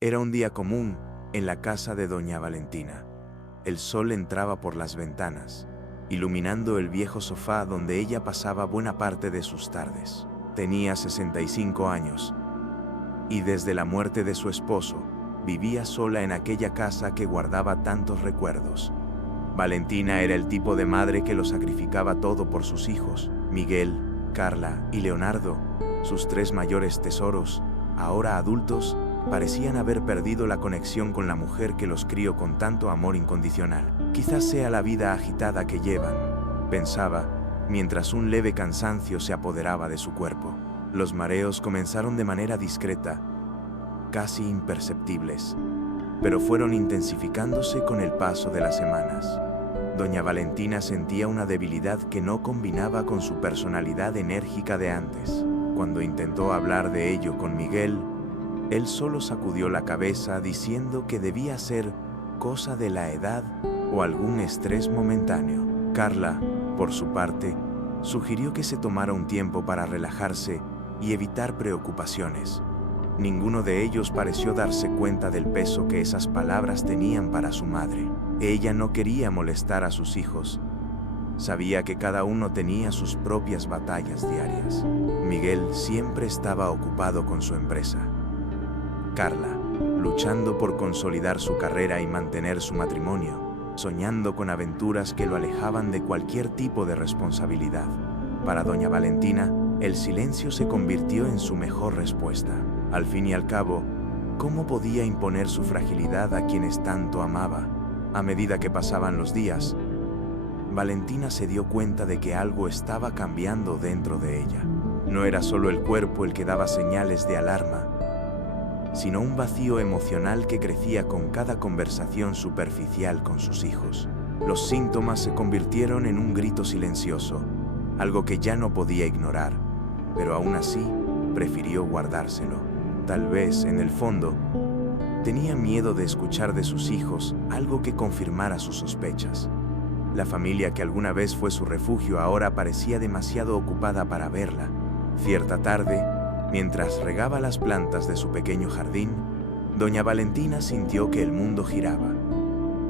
Era un día común en la casa de doña Valentina. El sol entraba por las ventanas, iluminando el viejo sofá donde ella pasaba buena parte de sus tardes. Tenía 65 años y desde la muerte de su esposo, vivía sola en aquella casa que guardaba tantos recuerdos. Valentina era el tipo de madre que lo sacrificaba todo por sus hijos. Miguel, Carla y Leonardo, sus tres mayores tesoros, ahora adultos, parecían haber perdido la conexión con la mujer que los crió con tanto amor incondicional. Quizás sea la vida agitada que llevan, pensaba, mientras un leve cansancio se apoderaba de su cuerpo. Los mareos comenzaron de manera discreta, casi imperceptibles, pero fueron intensificándose con el paso de las semanas. Doña Valentina sentía una debilidad que no combinaba con su personalidad enérgica de antes. Cuando intentó hablar de ello con Miguel, él solo sacudió la cabeza diciendo que debía ser cosa de la edad o algún estrés momentáneo. Carla, por su parte, sugirió que se tomara un tiempo para relajarse y evitar preocupaciones. Ninguno de ellos pareció darse cuenta del peso que esas palabras tenían para su madre. Ella no quería molestar a sus hijos. Sabía que cada uno tenía sus propias batallas diarias. Miguel siempre estaba ocupado con su empresa. Carla, luchando por consolidar su carrera y mantener su matrimonio, soñando con aventuras que lo alejaban de cualquier tipo de responsabilidad. Para doña Valentina, el silencio se convirtió en su mejor respuesta. Al fin y al cabo, ¿cómo podía imponer su fragilidad a quienes tanto amaba? A medida que pasaban los días, Valentina se dio cuenta de que algo estaba cambiando dentro de ella. No era solo el cuerpo el que daba señales de alarma, sino un vacío emocional que crecía con cada conversación superficial con sus hijos. Los síntomas se convirtieron en un grito silencioso, algo que ya no podía ignorar, pero aún así prefirió guardárselo. Tal vez, en el fondo, tenía miedo de escuchar de sus hijos algo que confirmara sus sospechas. La familia que alguna vez fue su refugio ahora parecía demasiado ocupada para verla. Cierta tarde, mientras regaba las plantas de su pequeño jardín, doña Valentina sintió que el mundo giraba.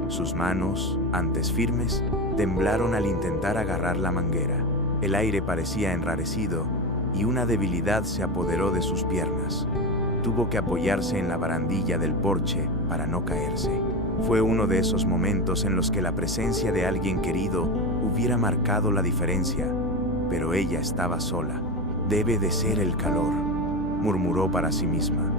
Sus manos, antes firmes, temblaron al intentar agarrar la manguera. El aire parecía enrarecido y una debilidad se apoderó de sus piernas. Tuvo que apoyarse en la barandilla del porche para no caerse. Fue uno de esos momentos en los que la presencia de alguien querido hubiera marcado la diferencia, pero ella estaba sola. Debe de ser el calor, murmuró para sí misma,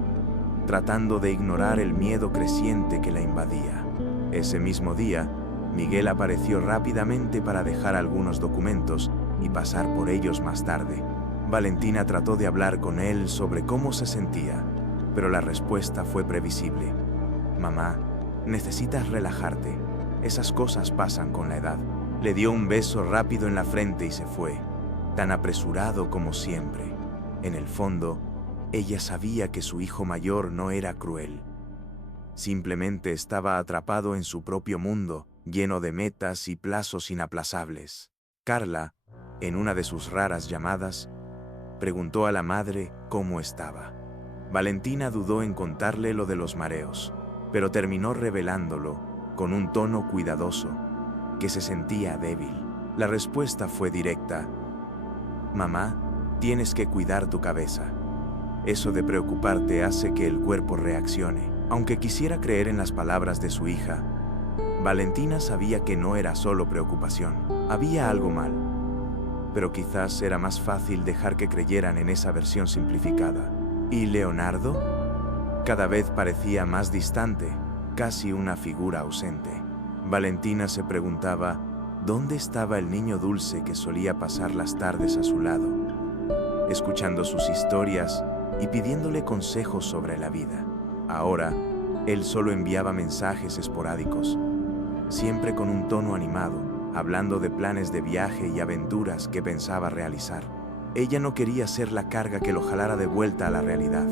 tratando de ignorar el miedo creciente que la invadía. Ese mismo día, Miguel apareció rápidamente para dejar algunos documentos y pasar por ellos más tarde. Valentina trató de hablar con él sobre cómo se sentía, pero la respuesta fue previsible. Mamá, necesitas relajarte. Esas cosas pasan con la edad. Le dio un beso rápido en la frente y se fue, tan apresurado como siempre. En el fondo, ella sabía que su hijo mayor no era cruel. Simplemente estaba atrapado en su propio mundo, lleno de metas y plazos inaplazables. Carla, en una de sus raras llamadas, preguntó a la madre cómo estaba. Valentina dudó en contarle lo de los mareos, pero terminó revelándolo con un tono cuidadoso, que se sentía débil. La respuesta fue directa. Mamá, tienes que cuidar tu cabeza. Eso de preocuparte hace que el cuerpo reaccione. Aunque quisiera creer en las palabras de su hija, Valentina sabía que no era solo preocupación. Había algo mal, pero quizás era más fácil dejar que creyeran en esa versión simplificada. ¿Y Leonardo? Cada vez parecía más distante, casi una figura ausente. Valentina se preguntaba dónde estaba el niño dulce que solía pasar las tardes a su lado, escuchando sus historias y pidiéndole consejos sobre la vida. Ahora, él solo enviaba mensajes esporádicos, siempre con un tono animado, hablando de planes de viaje y aventuras que pensaba realizar. Ella no quería ser la carga que lo jalara de vuelta a la realidad,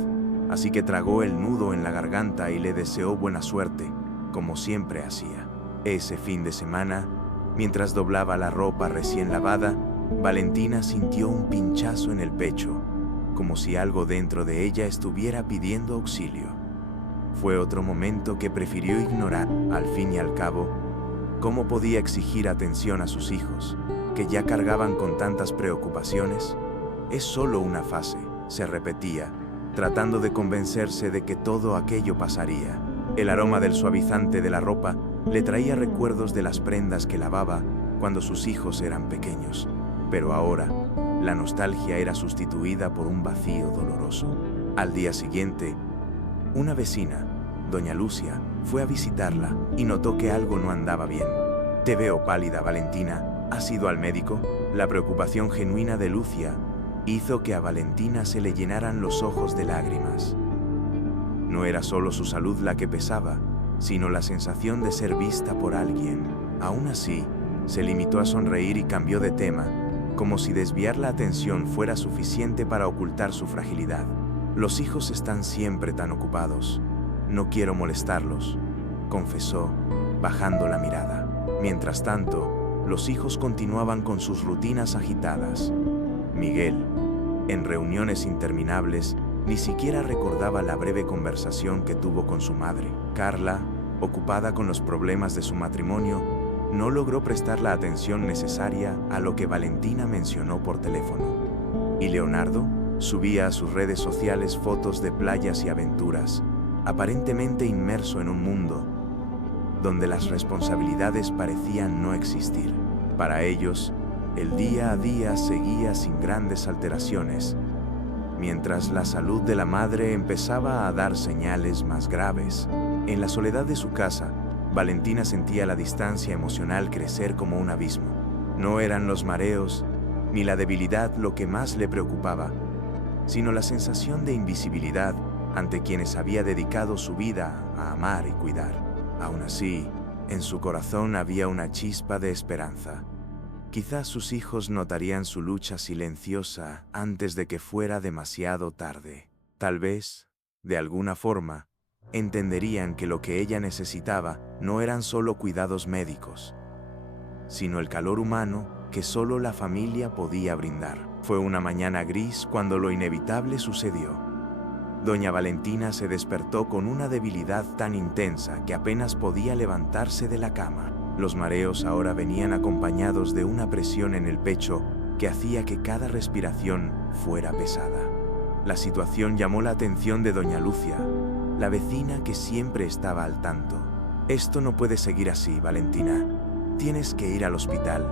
así que tragó el nudo en la garganta y le deseó buena suerte, como siempre hacía. Ese fin de semana, mientras doblaba la ropa recién lavada, Valentina sintió un pinchazo en el pecho, como si algo dentro de ella estuviera pidiendo auxilio. Fue otro momento que prefirió ignorar. Al fin y al cabo, ¿cómo podía exigir atención a sus hijos, que ya cargaban con tantas preocupaciones? Es solo una fase, se repetía, tratando de convencerse de que todo aquello pasaría. El aroma del suavizante de la ropa le traía recuerdos de las prendas que lavaba cuando sus hijos eran pequeños, pero ahora la nostalgia era sustituida por un vacío doloroso. Al día siguiente, una vecina, doña Lucia, fue a visitarla y notó que algo no andaba bien. «Te veo pálida, Valentina. ¿Has ido al médico?». La preocupación genuina de Lucia hizo que a Valentina se le llenaran los ojos de lágrimas. No era solo su salud la que pesaba, sino la sensación de ser vista por alguien. Aún así, se limitó a sonreír y cambió de tema, como si desviar la atención fuera suficiente para ocultar su fragilidad. «Los hijos están siempre tan ocupados. No quiero molestarlos», confesó, bajando la mirada. Mientras tanto, los hijos continuaban con sus rutinas agitadas. Miguel, en reuniones interminables, ni siquiera recordaba la breve conversación que tuvo con su madre. Carla, ocupada con los problemas de su matrimonio, no logró prestar la atención necesaria a lo que Valentina mencionó por teléfono. Y Leonardo subía a sus redes sociales fotos de playas y aventuras, aparentemente inmerso en un mundo donde las responsabilidades parecían no existir. Para ellos, el día a día seguía sin grandes alteraciones, mientras la salud de la madre empezaba a dar señales más graves. En la soledad de su casa, Valentina sentía la distancia emocional crecer como un abismo. No eran los mareos ni la debilidad lo que más le preocupaba, sino la sensación de invisibilidad ante quienes había dedicado su vida a amar y cuidar. Aún así, en su corazón había una chispa de esperanza. Quizás sus hijos notarían su lucha silenciosa antes de que fuera demasiado tarde. Tal vez, de alguna forma, entenderían que lo que ella necesitaba no eran solo cuidados médicos, sino el calor humano que solo la familia podía brindar. Fue una mañana gris cuando lo inevitable sucedió. Doña Valentina se despertó con una debilidad tan intensa que apenas podía levantarse de la cama. Los mareos ahora venían acompañados de una presión en el pecho que hacía que cada respiración fuera pesada. La situación llamó la atención de doña Lucia, la vecina que siempre estaba al tanto. «Esto no puede seguir así, Valentina. Tienes que ir al hospital».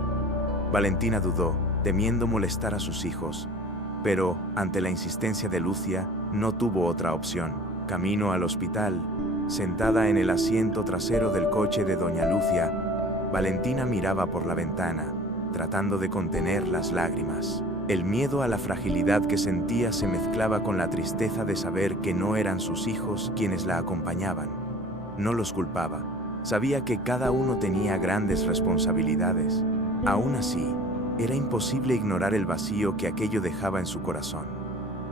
Valentina dudó, temiendo molestar a sus hijos, pero, ante la insistencia de Lucia, no tuvo otra opción. Camino al hospital, sentada en el asiento trasero del coche de doña Lucia, Valentina miraba por la ventana, tratando de contener las lágrimas. El miedo a la fragilidad que sentía se mezclaba con la tristeza de saber que no eran sus hijos quienes la acompañaban. No los culpaba. Sabía que cada uno tenía grandes responsabilidades. Aún así, era imposible ignorar el vacío que aquello dejaba en su corazón.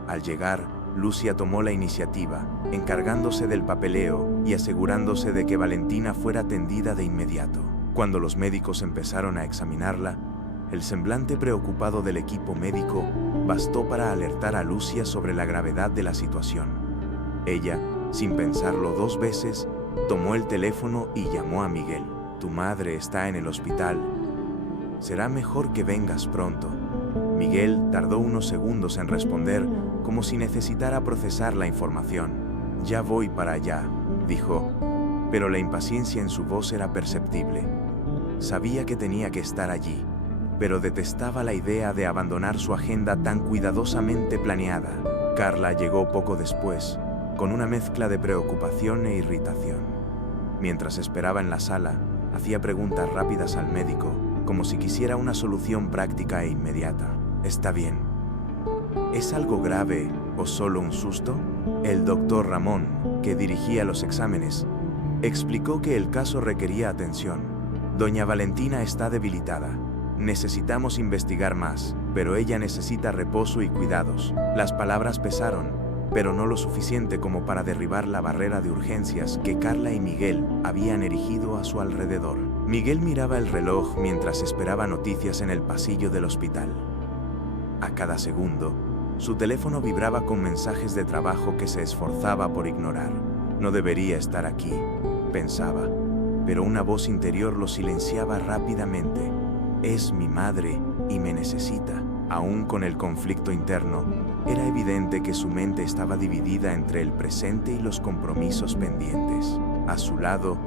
Al llegar, Lucia tomó la iniciativa, encargándose del papeleo y asegurándose de que Valentina fuera atendida de inmediato. Cuando los médicos empezaron a examinarla, el semblante preocupado del equipo médico bastó para alertar a Lucia sobre la gravedad de la situación. Ella, sin pensarlo 2 veces, tomó el teléfono y llamó a Miguel. «Tu madre está en el hospital. Será mejor que vengas pronto». Miguel tardó unos segundos en responder, como si necesitara procesar la información. «Ya voy para allá», dijo, pero la impaciencia en su voz era perceptible. Sabía que tenía que estar allí, pero detestaba la idea de abandonar su agenda tan cuidadosamente planeada. Carla llegó poco después, con una mezcla de preocupación e irritación. Mientras esperaba en la sala, hacía preguntas rápidas al médico, como si quisiera una solución práctica e inmediata. «¿Está bien? ¿Es algo grave o solo un susto?». El doctor Ramón, que dirigía los exámenes, explicó que el caso requería atención. «Doña Valentina está debilitada. Necesitamos investigar más, pero ella necesita reposo y cuidados». Las palabras pesaron, pero no lo suficiente como para derribar la barrera de urgencias que Carla y Miguel habían erigido a su alrededor. Miguel miraba el reloj mientras esperaba noticias en el pasillo del hospital. A cada segundo, su teléfono vibraba con mensajes de trabajo que se esforzaba por ignorar. No debería estar aquí, pensaba, pero una voz interior lo silenciaba rápidamente. Es mi madre y me necesita. Aún con el conflicto interno, era evidente que su mente estaba dividida entre el presente y los compromisos pendientes. A su lado,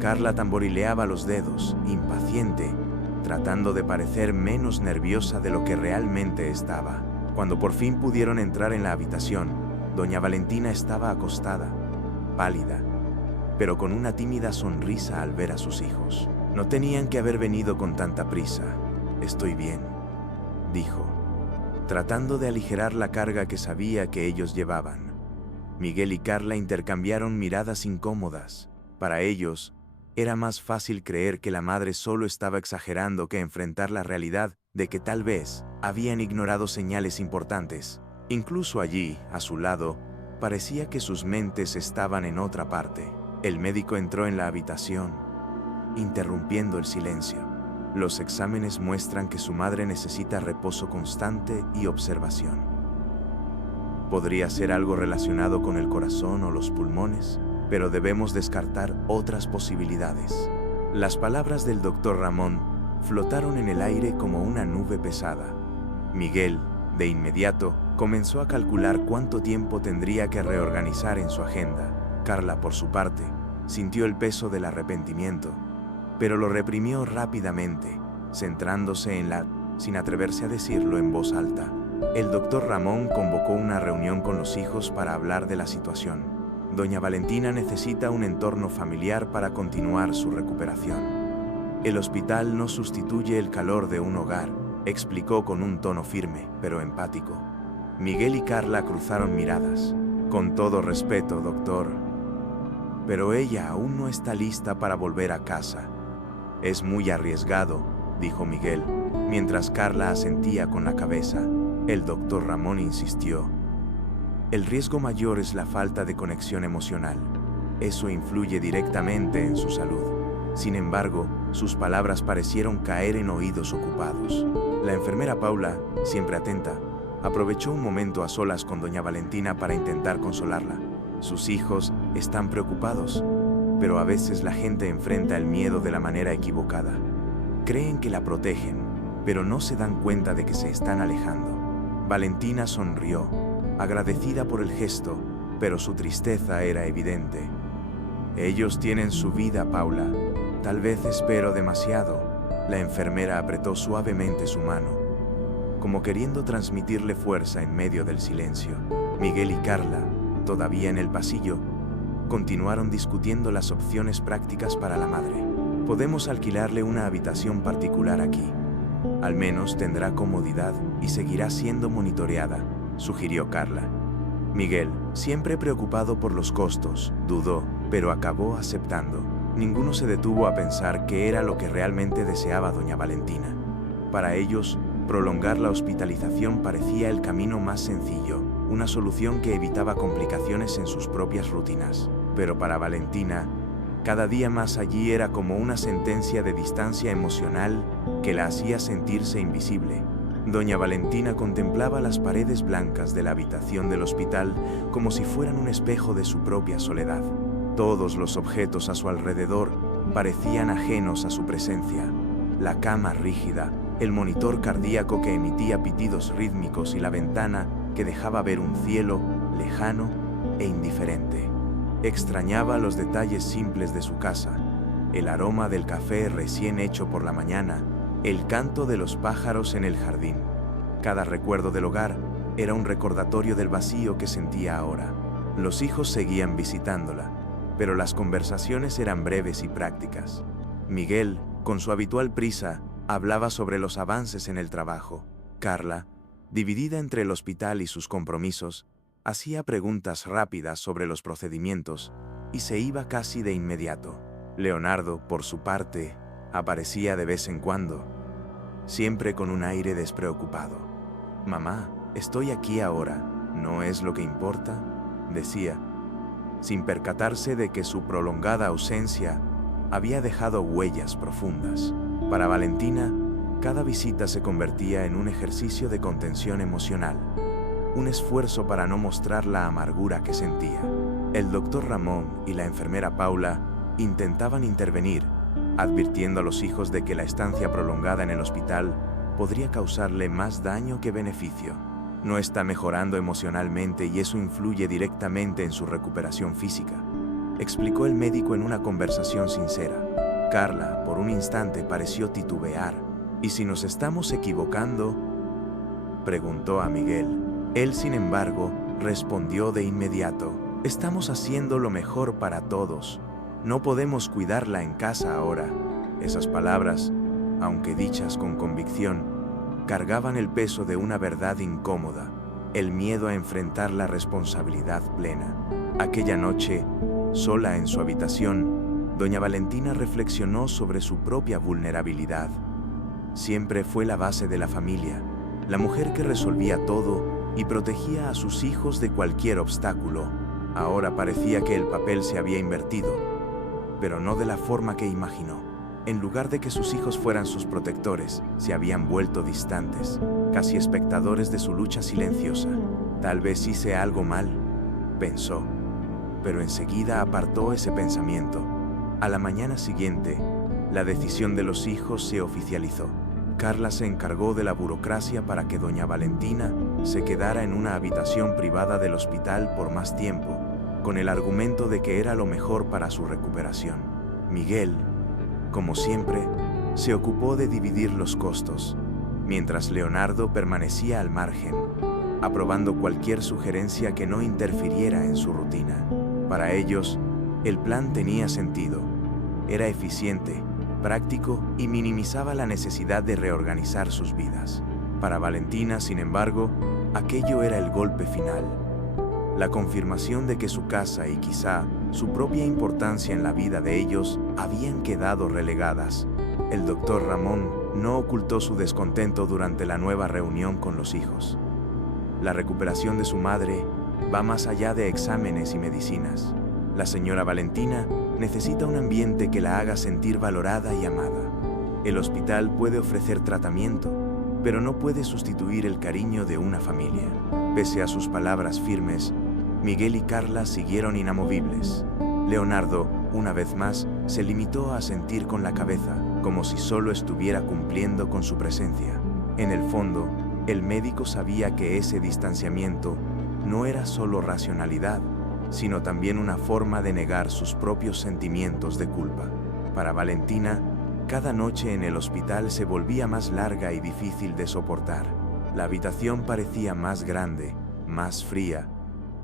Carla tamborileaba los dedos, impaciente, tratando de parecer menos nerviosa de lo que realmente estaba. Cuando por fin pudieron entrar en la habitación, doña Valentina estaba acostada, pálida, pero con una tímida sonrisa al ver a sus hijos. No tenían que haber venido con tanta prisa. Estoy bien, dijo, tratando de aligerar la carga que sabía que ellos llevaban. Miguel y Carla intercambiaron miradas incómodas. Para ellos, era más fácil creer que la madre solo estaba exagerando que enfrentar la realidad de que tal vez habían ignorado señales importantes. Incluso allí, a su lado, parecía que sus mentes estaban en otra parte. El médico entró en la habitación, interrumpiendo el silencio. Los exámenes muestran que su madre necesita reposo constante y observación. Podría ser algo relacionado con el corazón o los pulmones, pero debemos descartar otras posibilidades. Las palabras del doctor Ramón flotaron en el aire como una nube pesada. Miguel, de inmediato, comenzó a calcular cuánto tiempo tendría que reorganizar en su agenda. Carla, por su parte, sintió el peso del arrepentimiento, pero lo reprimió rápidamente, centrándose en sin atreverse a decirlo en voz alta. El doctor Ramón convocó una reunión con los hijos para hablar de la situación. Doña Valentina necesita un entorno familiar para continuar su recuperación. El hospital no sustituye el calor de un hogar, explicó con un tono firme, pero empático. Miguel y Carla cruzaron miradas. Con todo respeto, doctor, pero ella aún no está lista para volver a casa. Es muy arriesgado, dijo Miguel, mientras Carla asentía con la cabeza. El doctor Ramón insistió. El riesgo mayor es la falta de conexión emocional. Eso influye directamente en su salud. Sin embargo, sus palabras parecieron caer en oídos ocupados. La enfermera Paula, siempre atenta, aprovechó un momento a solas con doña Valentina para intentar consolarla. Sus hijos están preocupados, pero a veces la gente enfrenta el miedo de la manera equivocada. Creen que la protegen, pero no se dan cuenta de que se están alejando. Valentina sonrió, agradecida por el gesto, pero su tristeza era evidente. Ellos tienen su vida, Paula. Tal vez espero demasiado. La enfermera apretó suavemente su mano, como queriendo transmitirle fuerza en medio del silencio. Miguel y Carla, todavía en el pasillo, continuaron discutiendo las opciones prácticas para la madre. Podemos alquilarle una habitación particular aquí. Al menos tendrá comodidad y seguirá siendo monitoreada, sugirió Carla. Miguel, siempre preocupado por los costos, dudó, pero acabó aceptando. Ninguno se detuvo a pensar qué era lo que realmente deseaba doña Valentina. Para ellos, prolongar la hospitalización parecía el camino más sencillo, una solución que evitaba complicaciones en sus propias rutinas. Pero para Valentina, cada día más allí era como una sentencia de distancia emocional que la hacía sentirse invisible. Doña Valentina contemplaba las paredes blancas de la habitación del hospital como si fueran un espejo de su propia soledad. Todos los objetos a su alrededor parecían ajenos a su presencia. La cama rígida, el monitor cardíaco que emitía pitidos rítmicos y la ventana que dejaba ver un cielo lejano e indiferente. Extrañaba los detalles simples de su casa, el aroma del café recién hecho por la mañana, el canto de los pájaros en el jardín. Cada recuerdo del hogar era un recordatorio del vacío que sentía ahora. Los hijos seguían visitándola, pero las conversaciones eran breves y prácticas. Miguel, con su habitual prisa, hablaba sobre los avances en el trabajo. Carla, dividida entre el hospital y sus compromisos, hacía preguntas rápidas sobre los procedimientos y se iba casi de inmediato. Leonardo, por su parte, aparecía de vez en cuando, siempre con un aire despreocupado. «Mamá, estoy aquí ahora, ¿no es lo que importa?», decía, sin percatarse de que su prolongada ausencia había dejado huellas profundas. Para Valentina, cada visita se convertía en un ejercicio de contención emocional, un esfuerzo para no mostrar la amargura que sentía. El doctor Ramón y la enfermera Paula intentaban intervenir, advirtiendo a los hijos de que la estancia prolongada en el hospital podría causarle más daño que beneficio. No está mejorando emocionalmente y eso influye directamente en su recuperación física, explicó el médico en una conversación sincera. Carla, por un instante, pareció titubear. ¿Y si nos estamos equivocando?, preguntó a Miguel. Él, sin embargo, respondió de inmediato: estamos haciendo lo mejor para todos. No podemos cuidarla en casa ahora. Esas palabras, aunque dichas con convicción, cargaban el peso de una verdad incómoda, el miedo a enfrentar la responsabilidad plena. Aquella noche, sola en su habitación, doña Valentina reflexionó sobre su propia vulnerabilidad. Siempre fue la base de la familia, la mujer que resolvía todo y protegía a sus hijos de cualquier obstáculo. Ahora parecía que el papel se había invertido, pero no de la forma que imaginó. En lugar de que sus hijos fueran sus protectores, se habían vuelto distantes, casi espectadores de su lucha silenciosa. Tal vez hice algo mal, pensó, pero enseguida apartó ese pensamiento. A la mañana siguiente, la decisión de los hijos se oficializó. Carla se encargó de la burocracia para que doña Valentina se quedara en una habitación privada del hospital por más tiempo, con el argumento de que era lo mejor para su recuperación. Miguel, como siempre, se ocupó de dividir los costos, mientras Leonardo permanecía al margen, aprobando cualquier sugerencia que no interfiriera en su rutina. Para ellos, el plan tenía sentido, era eficiente, práctico y minimizaba la necesidad de reorganizar sus vidas. Para Valentina, sin embargo, aquello era el golpe final. La confirmación de que su casa y quizá su propia importancia en la vida de ellos habían quedado relegadas. El doctor Ramón no ocultó su descontento durante la nueva reunión con los hijos. La recuperación de su madre va más allá de exámenes y medicinas. La señora Valentina necesita un ambiente que la haga sentir valorada y amada. El hospital puede ofrecer tratamiento, pero no puede sustituir el cariño de una familia. Pese a sus palabras firmes, Miguel y Carla siguieron inamovibles. Leonardo, una vez más, se limitó a asentir con la cabeza, como si solo estuviera cumpliendo con su presencia. En el fondo, el médico sabía que ese distanciamiento no era solo racionalidad, sino también una forma de negar sus propios sentimientos de culpa. Para Valentina, cada noche en el hospital se volvía más larga y difícil de soportar. La habitación parecía más grande, más fría,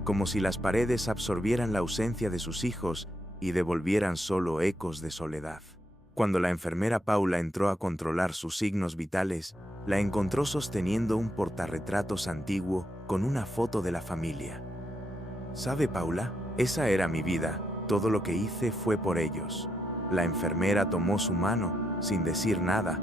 como si las paredes absorbieran la ausencia de sus hijos y devolvieran solo ecos de soledad. Cuando la enfermera Paula entró a controlar sus signos vitales, la encontró sosteniendo un portarretratos antiguo con una foto de la familia. ¿Sabe, Paula? Esa era mi vida. Todo lo que hice fue por ellos. La enfermera tomó su mano, sin decir nada,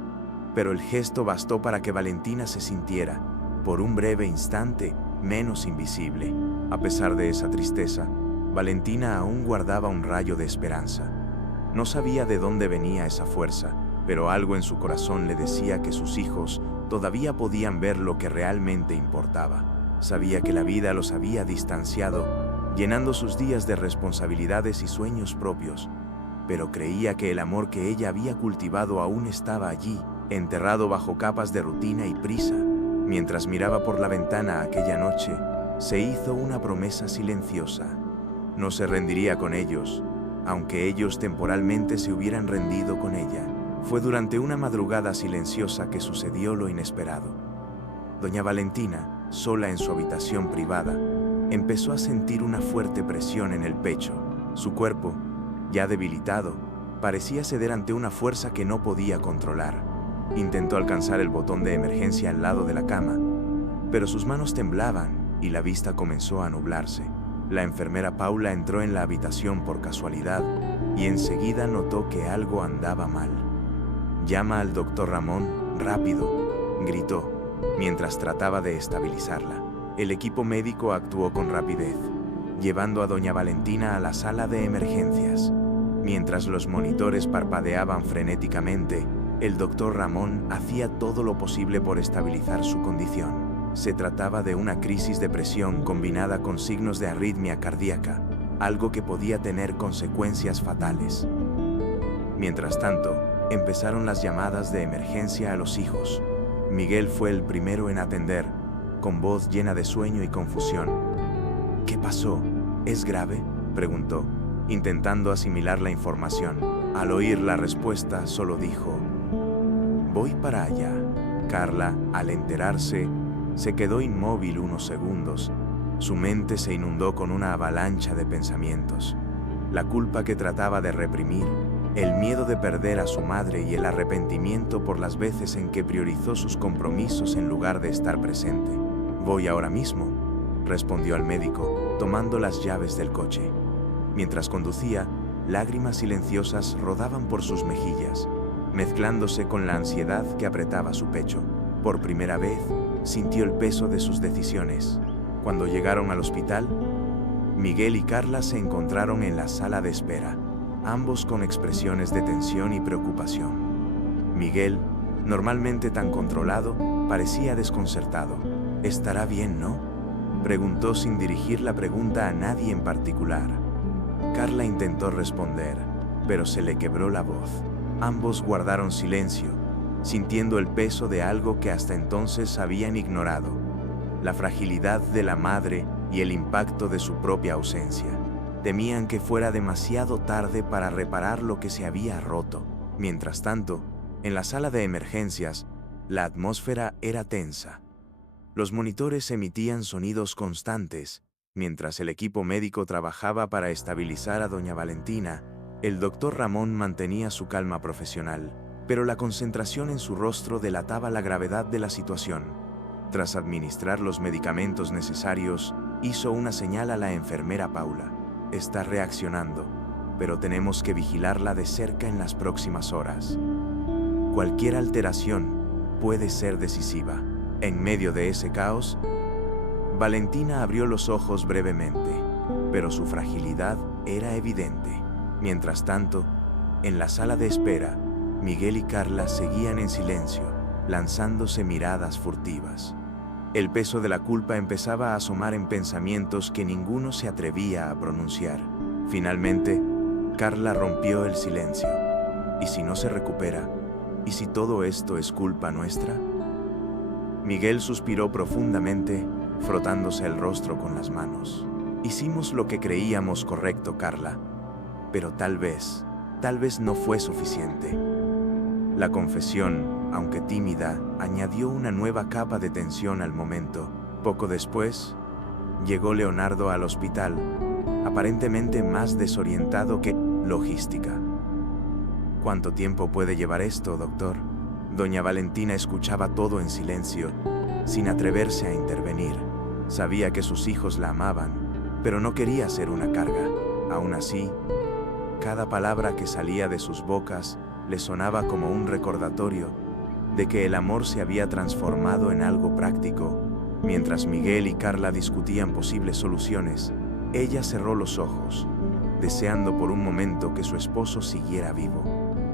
pero el gesto bastó para que Valentina se sintiera, por un breve instante, menos invisible. A pesar de esa tristeza, Valentina aún guardaba un rayo de esperanza. No sabía de dónde venía esa fuerza, pero algo en su corazón le decía que sus hijos todavía podían ver lo que realmente importaba. Sabía que la vida los había distanciado, llenando sus días de responsabilidades y sueños propios, pero creía que el amor que ella había cultivado aún estaba allí, enterrado bajo capas de rutina y prisa. Mientras miraba por la ventana aquella noche, se hizo una promesa silenciosa. No se rendiría con ellos, aunque ellos temporalmente se hubieran rendido con ella. Fue durante una madrugada silenciosa que sucedió lo inesperado. Doña Valentina, sola en su habitación privada, empezó a sentir una fuerte presión en el pecho. Su cuerpo, ya debilitado, parecía ceder ante una fuerza que no podía controlar. Intentó alcanzar el botón de emergencia al lado de la cama, pero sus manos temblaban y la vista comenzó a nublarse. La enfermera Paula entró en la habitación por casualidad y enseguida notó que algo andaba mal. «Llama al doctor Ramón, rápido», gritó, mientras trataba de estabilizarla. El equipo médico actuó con rapidez, llevando a doña Valentina a la sala de emergencias. Mientras los monitores parpadeaban frenéticamente, el doctor Ramón hacía todo lo posible por estabilizar su condición. Se trataba de una crisis de presión combinada con signos de arritmia cardíaca, algo que podía tener consecuencias fatales. Mientras tanto, empezaron las llamadas de emergencia a los hijos. Miguel fue el primero en atender, con voz llena de sueño y confusión. ¿Qué pasó? ¿Es grave?, preguntó, intentando asimilar la información. Al oír la respuesta, solo dijo: voy para allá. Carla, al enterarse, se quedó inmóvil unos segundos. Su mente se inundó con una avalancha de pensamientos. La culpa que trataba de reprimir, el miedo de perder a su madre y el arrepentimiento por las veces en que priorizó sus compromisos en lugar de estar presente. Voy ahora mismo, respondió al médico, tomando las llaves del coche. Mientras conducía, lágrimas silenciosas rodaban por sus mejillas, mezclándose con la ansiedad que apretaba su pecho. Por primera vez, sintió el peso de sus decisiones. Cuando llegaron al hospital, Miguel y Carla se encontraron en la sala de espera, ambos con expresiones de tensión y preocupación. Miguel, normalmente tan controlado, parecía desconcertado. ¿Estará bien, no?, preguntó sin dirigir la pregunta a nadie en particular. Carla intentó responder, pero se le quebró la voz. Ambos guardaron silencio, sintiendo el peso de algo que hasta entonces habían ignorado: la fragilidad de la madre y el impacto de su propia ausencia. Temían que fuera demasiado tarde para reparar lo que se había roto. Mientras tanto, en la sala de emergencias, la atmósfera era tensa. Los monitores emitían sonidos constantes. Mientras el equipo médico trabajaba para estabilizar a doña Valentina, el doctor Ramón mantenía su calma profesional, pero la concentración en su rostro delataba la gravedad de la situación. Tras administrar los medicamentos necesarios, hizo una señal a la enfermera Paula. Está reaccionando, pero tenemos que vigilarla de cerca en las próximas horas. Cualquier alteración puede ser decisiva. En medio de ese caos, Valentina abrió los ojos brevemente, pero su fragilidad era evidente. Mientras tanto, en la sala de espera, Miguel y Carla seguían en silencio, lanzándose miradas furtivas. El peso de la culpa empezaba a asomar en pensamientos que ninguno se atrevía a pronunciar. Finalmente, Carla rompió el silencio. ¿Y si no se recupera? ¿Y si todo esto es culpa nuestra? Miguel suspiró profundamente, frotándose el rostro con las manos. Hicimos lo que creíamos correcto, Carla, pero tal vez no fue suficiente. La confesión, aunque tímida, añadió una nueva capa de tensión al momento. Poco después, llegó Leonardo al hospital, aparentemente más desorientado que logística. ¿Cuánto tiempo puede llevar esto, doctor? Doña Valentina escuchaba todo en silencio, sin atreverse a intervenir. Sabía que sus hijos la amaban, pero no quería ser una carga. Aún así, cada palabra que salía de sus bocas le sonaba como un recordatorio de que el amor se había transformado en algo práctico. Mientras Miguel y Carla discutían posibles soluciones, ella cerró los ojos, deseando por un momento que su esposo siguiera vivo.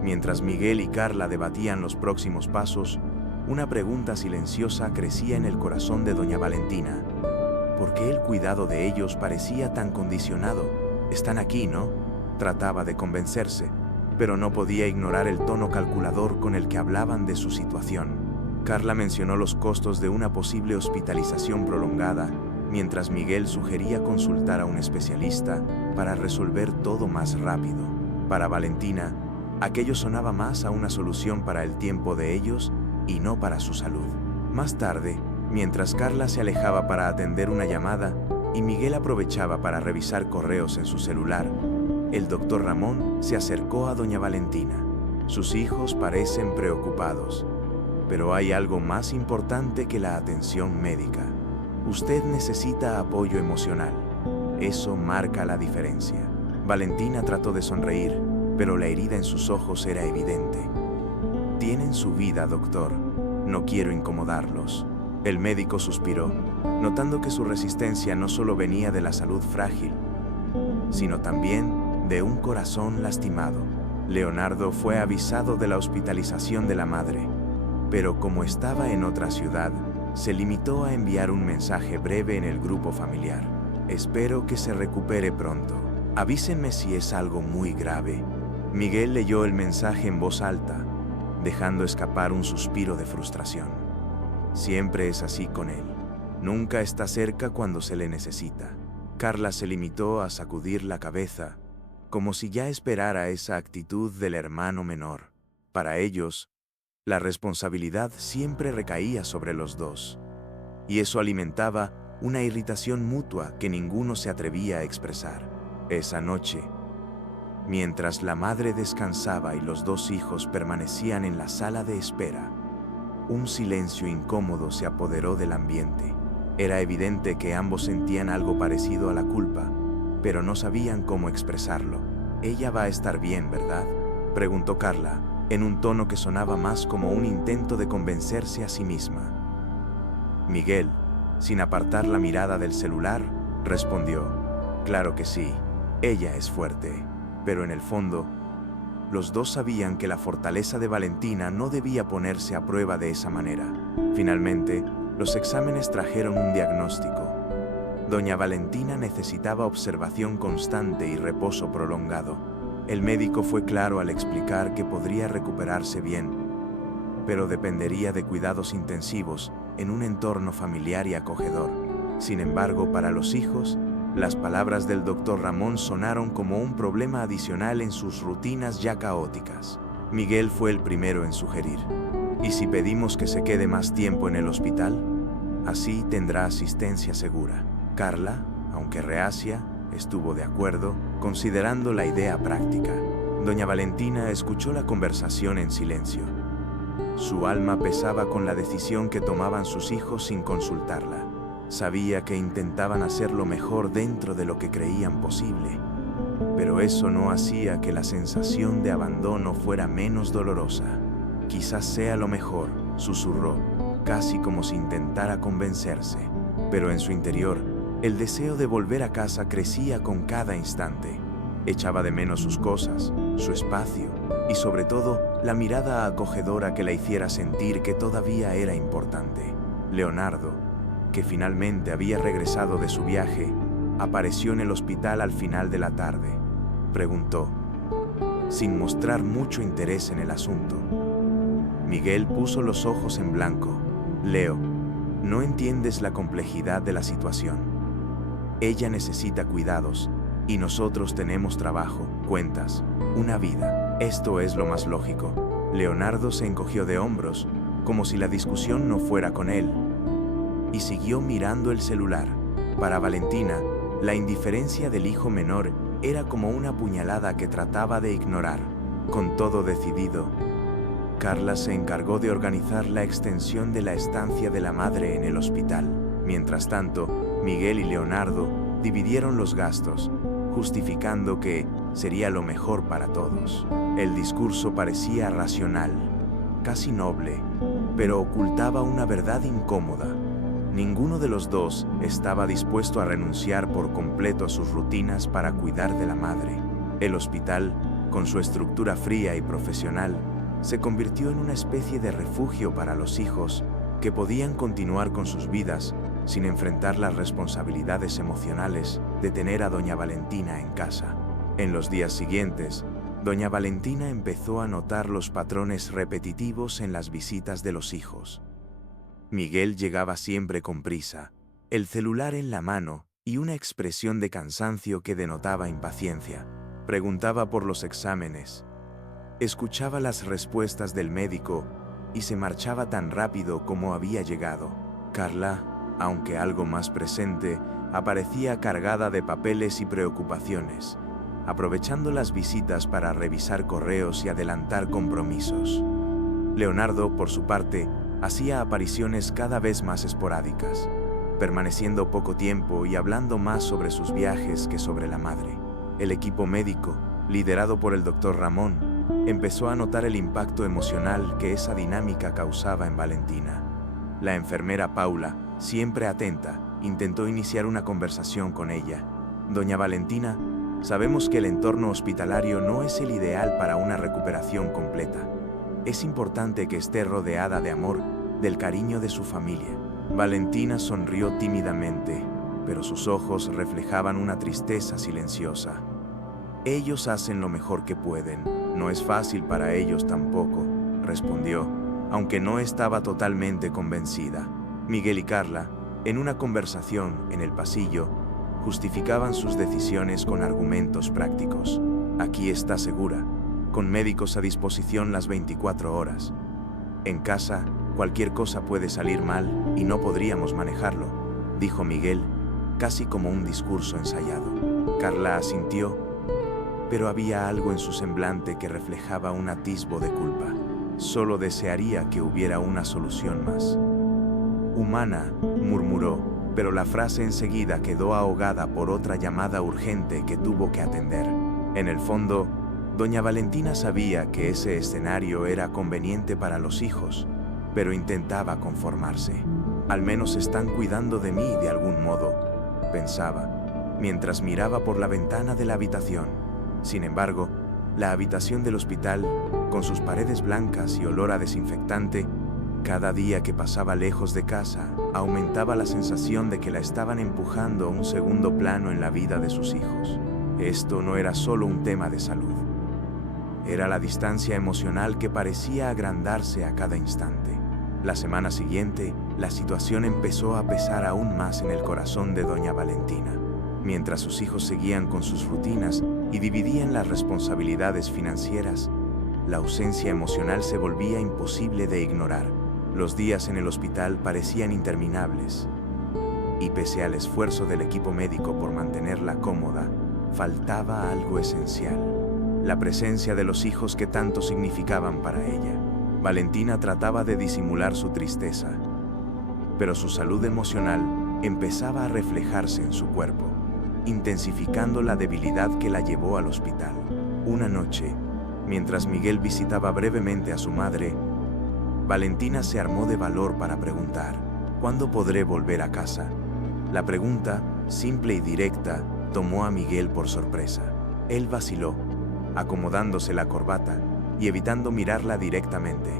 Mientras Miguel y Carla debatían los próximos pasos, una pregunta silenciosa crecía en el corazón de doña Valentina. ¿Por qué el cuidado de ellos parecía tan condicionado? Están aquí, ¿no? Trataba de convencerse, pero no podía ignorar el tono calculador con el que hablaban de su situación. Carla mencionó los costos de una posible hospitalización prolongada, mientras Miguel sugería consultar a un especialista para resolver todo más rápido. Para Valentina, aquello sonaba más a una solución para el tiempo de ellos y no para su salud. Más tarde, mientras Carla se alejaba para atender una llamada y Miguel aprovechaba para revisar correos en su celular, el doctor Ramón se acercó a doña Valentina. Sus hijos parecen preocupados, pero hay algo más importante que la atención médica. Usted necesita apoyo emocional. Eso marca la diferencia. Valentina trató de sonreír, pero la herida en sus ojos era evidente. Tienen su vida, doctor. No quiero incomodarlos. El médico suspiró, notando que su resistencia no solo venía de la salud frágil, sino también de un corazón lastimado. Leonardo fue avisado de la hospitalización de la madre, pero como estaba en otra ciudad, se limitó a enviar un mensaje breve en el grupo familiar. Espero que se recupere pronto. Avísenme si es algo muy grave. Miguel leyó el mensaje en voz alta, dejando escapar un suspiro de frustración. Siempre es así con él. Nunca está cerca cuando se le necesita. Carla se limitó a sacudir la cabeza, como si ya esperara esa actitud del hermano menor. Para ellos, la responsabilidad siempre recaía sobre los dos, y eso alimentaba una irritación mutua que ninguno se atrevía a expresar. Esa noche, mientras la madre descansaba y los dos hijos permanecían en la sala de espera, un silencio incómodo se apoderó del ambiente. Era evidente que ambos sentían algo parecido a la culpa, pero no sabían cómo expresarlo. «Ella va a estar bien, ¿verdad?», preguntó Carla, en un tono que sonaba más como un intento de convencerse a sí misma. Miguel, sin apartar la mirada del celular, respondió: «Claro que sí, ella es fuerte». Pero en el fondo, los dos sabían que la fortaleza de Valentina no debía ponerse a prueba de esa manera. Finalmente, los exámenes trajeron un diagnóstico. Doña Valentina necesitaba observación constante y reposo prolongado. El médico fue claro al explicar que podría recuperarse bien, pero dependería de cuidados intensivos en un entorno familiar y acogedor. Sin embargo, para los hijos, las palabras del doctor Ramón sonaron como un problema adicional en sus rutinas ya caóticas. Miguel fue el primero en sugerir: ¿y si pedimos que se quede más tiempo en el hospital? Así tendrá asistencia segura. Carla, aunque reacia, estuvo de acuerdo, considerando la idea práctica. Doña Valentina escuchó la conversación en silencio. Su alma pesaba con la decisión que tomaban sus hijos sin consultarla. Sabía que intentaban hacer lo mejor dentro de lo que creían posible, pero eso no hacía que la sensación de abandono fuera menos dolorosa. «Quizás sea lo mejor», susurró, casi como si intentara convencerse. Pero en su interior, el deseo de volver a casa crecía con cada instante. Echaba de menos sus cosas, su espacio y sobre todo la mirada acogedora que la hiciera sentir que todavía era importante. Leonardo, que finalmente había regresado de su viaje, apareció en el hospital al final de la tarde. Preguntó, sin mostrar mucho interés en el asunto. Miguel puso los ojos en blanco. «Leo, no entiendes la complejidad de la situación. Ella necesita cuidados y nosotros tenemos trabajo, cuentas, una vida. Esto es lo más lógico». Leonardo se encogió de hombros, como si la discusión no fuera con él, y siguió mirando el celular. Para Valentina, la indiferencia del hijo menor era como una puñalada que trataba de ignorar. Con todo decidido, Carla se encargó de organizar la extensión de la estancia de la madre en el hospital. Mientras tanto, Miguel y Leonardo dividieron los gastos, justificando que sería lo mejor para todos. El discurso parecía racional, casi noble, pero ocultaba una verdad incómoda. Ninguno de los dos estaba dispuesto a renunciar por completo a sus rutinas para cuidar de la madre. El hospital, con su estructura fría y profesional, se convirtió en una especie de refugio para los hijos que podían continuar con sus vidas sin enfrentar las responsabilidades emocionales de tener a doña Valentina en casa. En los días siguientes, doña Valentina empezó a notar los patrones repetitivos en las visitas de los hijos. Miguel llegaba siempre con prisa, el celular en la mano y una expresión de cansancio que denotaba impaciencia. Preguntaba por los exámenes, escuchaba las respuestas del médico y se marchaba tan rápido como había llegado. Carla, aunque algo más presente, aparecía cargada de papeles y preocupaciones, aprovechando las visitas para revisar correos y adelantar compromisos. Leonardo, por su parte, hacía apariciones cada vez más esporádicas, permaneciendo poco tiempo y hablando más sobre sus viajes que sobre la madre. El equipo médico, liderado por el doctor Ramón, empezó a notar el impacto emocional que esa dinámica causaba en Valentina. La enfermera Paula, siempre atenta, intentó iniciar una conversación con ella. «Doña Valentina, sabemos que el entorno hospitalario no es el ideal para una recuperación completa. Es importante que esté rodeada de amor, del cariño de su familia». Valentina sonrió tímidamente, pero sus ojos reflejaban una tristeza silenciosa. Ellos hacen lo mejor que pueden. No es fácil para ellos tampoco, respondió, aunque no estaba totalmente convencida. Miguel y Carla, en una conversación en el pasillo, justificaban sus decisiones con argumentos prácticos. Aquí está segura, con médicos a disposición las 24 horas. En casa, cualquier cosa puede salir mal y no podríamos manejarlo, dijo Miguel, casi como un discurso ensayado. Carla asintió, pero había algo en su semblante que reflejaba un atisbo de culpa. Solo desearía que hubiera una solución más. Humana, murmuró, pero la frase enseguida quedó ahogada por otra llamada urgente que tuvo que atender. En el fondo, doña Valentina sabía que ese escenario era conveniente para los hijos, pero intentaba conformarse. Al menos están cuidando de mí de algún modo, pensaba, mientras miraba por la ventana de la habitación. Sin embargo, la habitación del hospital, con sus paredes blancas y olor a desinfectante, cada día que pasaba lejos de casa, aumentaba la sensación de que la estaban empujando a un segundo plano en la vida de sus hijos. Esto no era solo un tema de salud. Era la distancia emocional que parecía agrandarse a cada instante. La semana siguiente, la situación empezó a pesar aún más en el corazón de doña Valentina. Mientras sus hijos seguían con sus rutinas y dividían las responsabilidades financieras, la ausencia emocional se volvía imposible de ignorar. Los días en el hospital parecían interminables, y pese al esfuerzo del equipo médico por mantenerla cómoda, faltaba algo esencial: la presencia de los hijos que tanto significaban para ella. Valentina trataba de disimular su tristeza, pero su salud emocional empezaba a reflejarse en su cuerpo, intensificando la debilidad que la llevó al hospital. Una noche, mientras Miguel visitaba brevemente a su madre, Valentina se armó de valor para preguntar: ¿cuándo podré volver a casa? La pregunta, simple y directa, tomó a Miguel por sorpresa. Él vaciló, acomodándose la corbata y evitando mirarla directamente.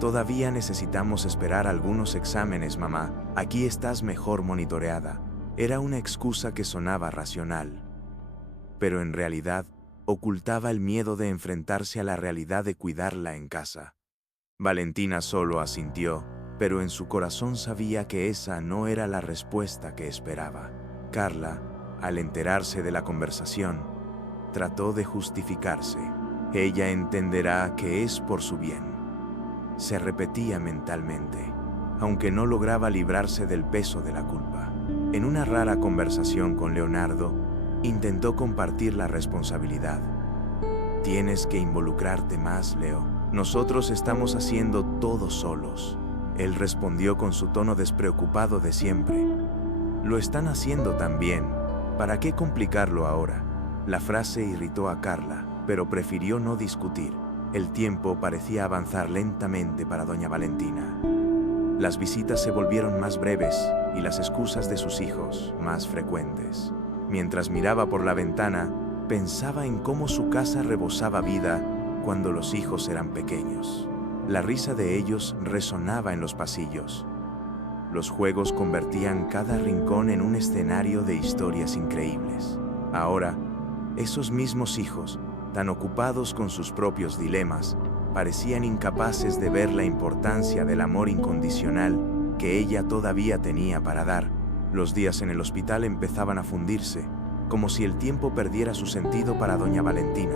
Todavía necesitamos esperar algunos exámenes, mamá. Aquí estás mejor monitoreada. Era una excusa que sonaba racional, pero en realidad ocultaba el miedo de enfrentarse a la realidad de cuidarla en casa. Valentina solo asintió, pero en su corazón sabía que esa no era la respuesta que esperaba. Carla, al enterarse de la conversación, trató de justificarse. Ella entenderá que es por su bien, se repetía mentalmente, aunque no lograba librarse del peso de la culpa. En una rara conversación con Leonardo, intentó compartir la responsabilidad. Tienes que involucrarte más, Leo. Nosotros estamos haciendo todo solos. Él respondió con su tono despreocupado de siempre. Lo están haciendo también. ¿Para qué complicarlo ahora? La frase irritó a Carla, pero prefirió no discutir. El tiempo parecía avanzar lentamente para doña Valentina. Las visitas se volvieron más breves y las excusas de sus hijos más frecuentes. Mientras miraba por la ventana, pensaba en cómo su casa rebosaba vida cuando los hijos eran pequeños. La risa de ellos resonaba en los pasillos. Los juegos convertían cada rincón en un escenario de historias increíbles. Ahora, esos mismos hijos, tan ocupados con sus propios dilemas, parecían incapaces de ver la importancia del amor incondicional que ella todavía tenía para dar. Los días en el hospital empezaban a fundirse, como si el tiempo perdiera su sentido para doña Valentina.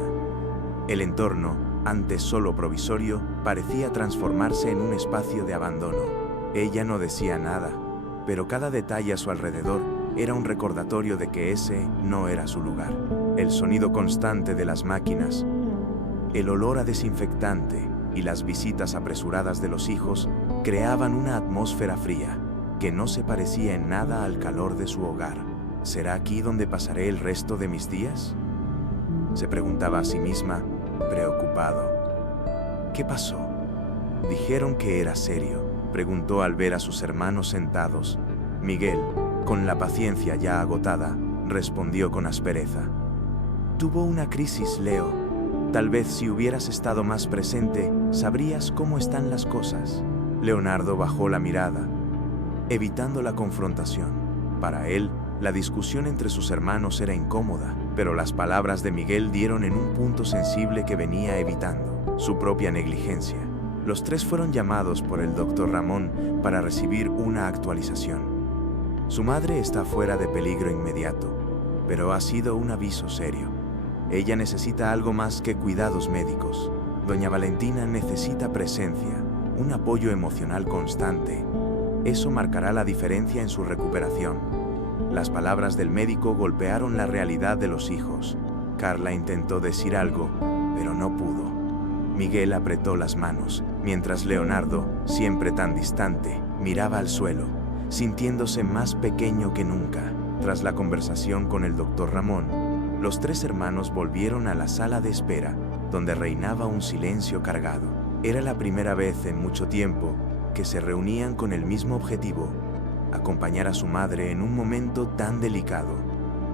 El entorno, antes solo provisorio, parecía transformarse en un espacio de abandono. Ella no decía nada, pero cada detalle a su alrededor era un recordatorio de que ese no era su lugar. El sonido constante de las máquinas, el olor a desinfectante y las visitas apresuradas de los hijos creaban una atmósfera fría que no se parecía en nada al calor de su hogar. ¿Será aquí donde pasaré el resto de mis días?, se preguntaba a sí misma, preocupado. ¿Qué pasó? ¿Dijeron que era serio?, preguntó al ver a sus hermanos sentados. Miguel, con la paciencia ya agotada, respondió con aspereza. Tuvo una crisis, Leo. Tal vez si hubieras estado más presente, sabrías cómo están las cosas. Leonardo bajó la mirada, evitando la confrontación. Para él, la discusión entre sus hermanos era incómoda, pero las palabras de Miguel dieron en un punto sensible que venía evitando, su propia negligencia. Los tres fueron llamados por el doctor Ramón para recibir una actualización. Su madre está fuera de peligro inmediato, pero ha sido un aviso serio. Ella necesita algo más que cuidados médicos. Doña Valentina necesita presencia, un apoyo emocional constante. Eso marcará la diferencia en su recuperación. Las palabras del médico golpearon la realidad de los hijos. Carla intentó decir algo, pero no pudo. Miguel apretó las manos, mientras Leonardo, siempre tan distante, miraba al suelo, sintiéndose más pequeño que nunca. Tras la conversación con el doctor Ramón, los tres hermanos volvieron a la sala de espera, donde reinaba un silencio cargado. Era la primera vez en mucho tiempo que se reunían con el mismo objetivo: acompañar a su madre en un momento tan delicado.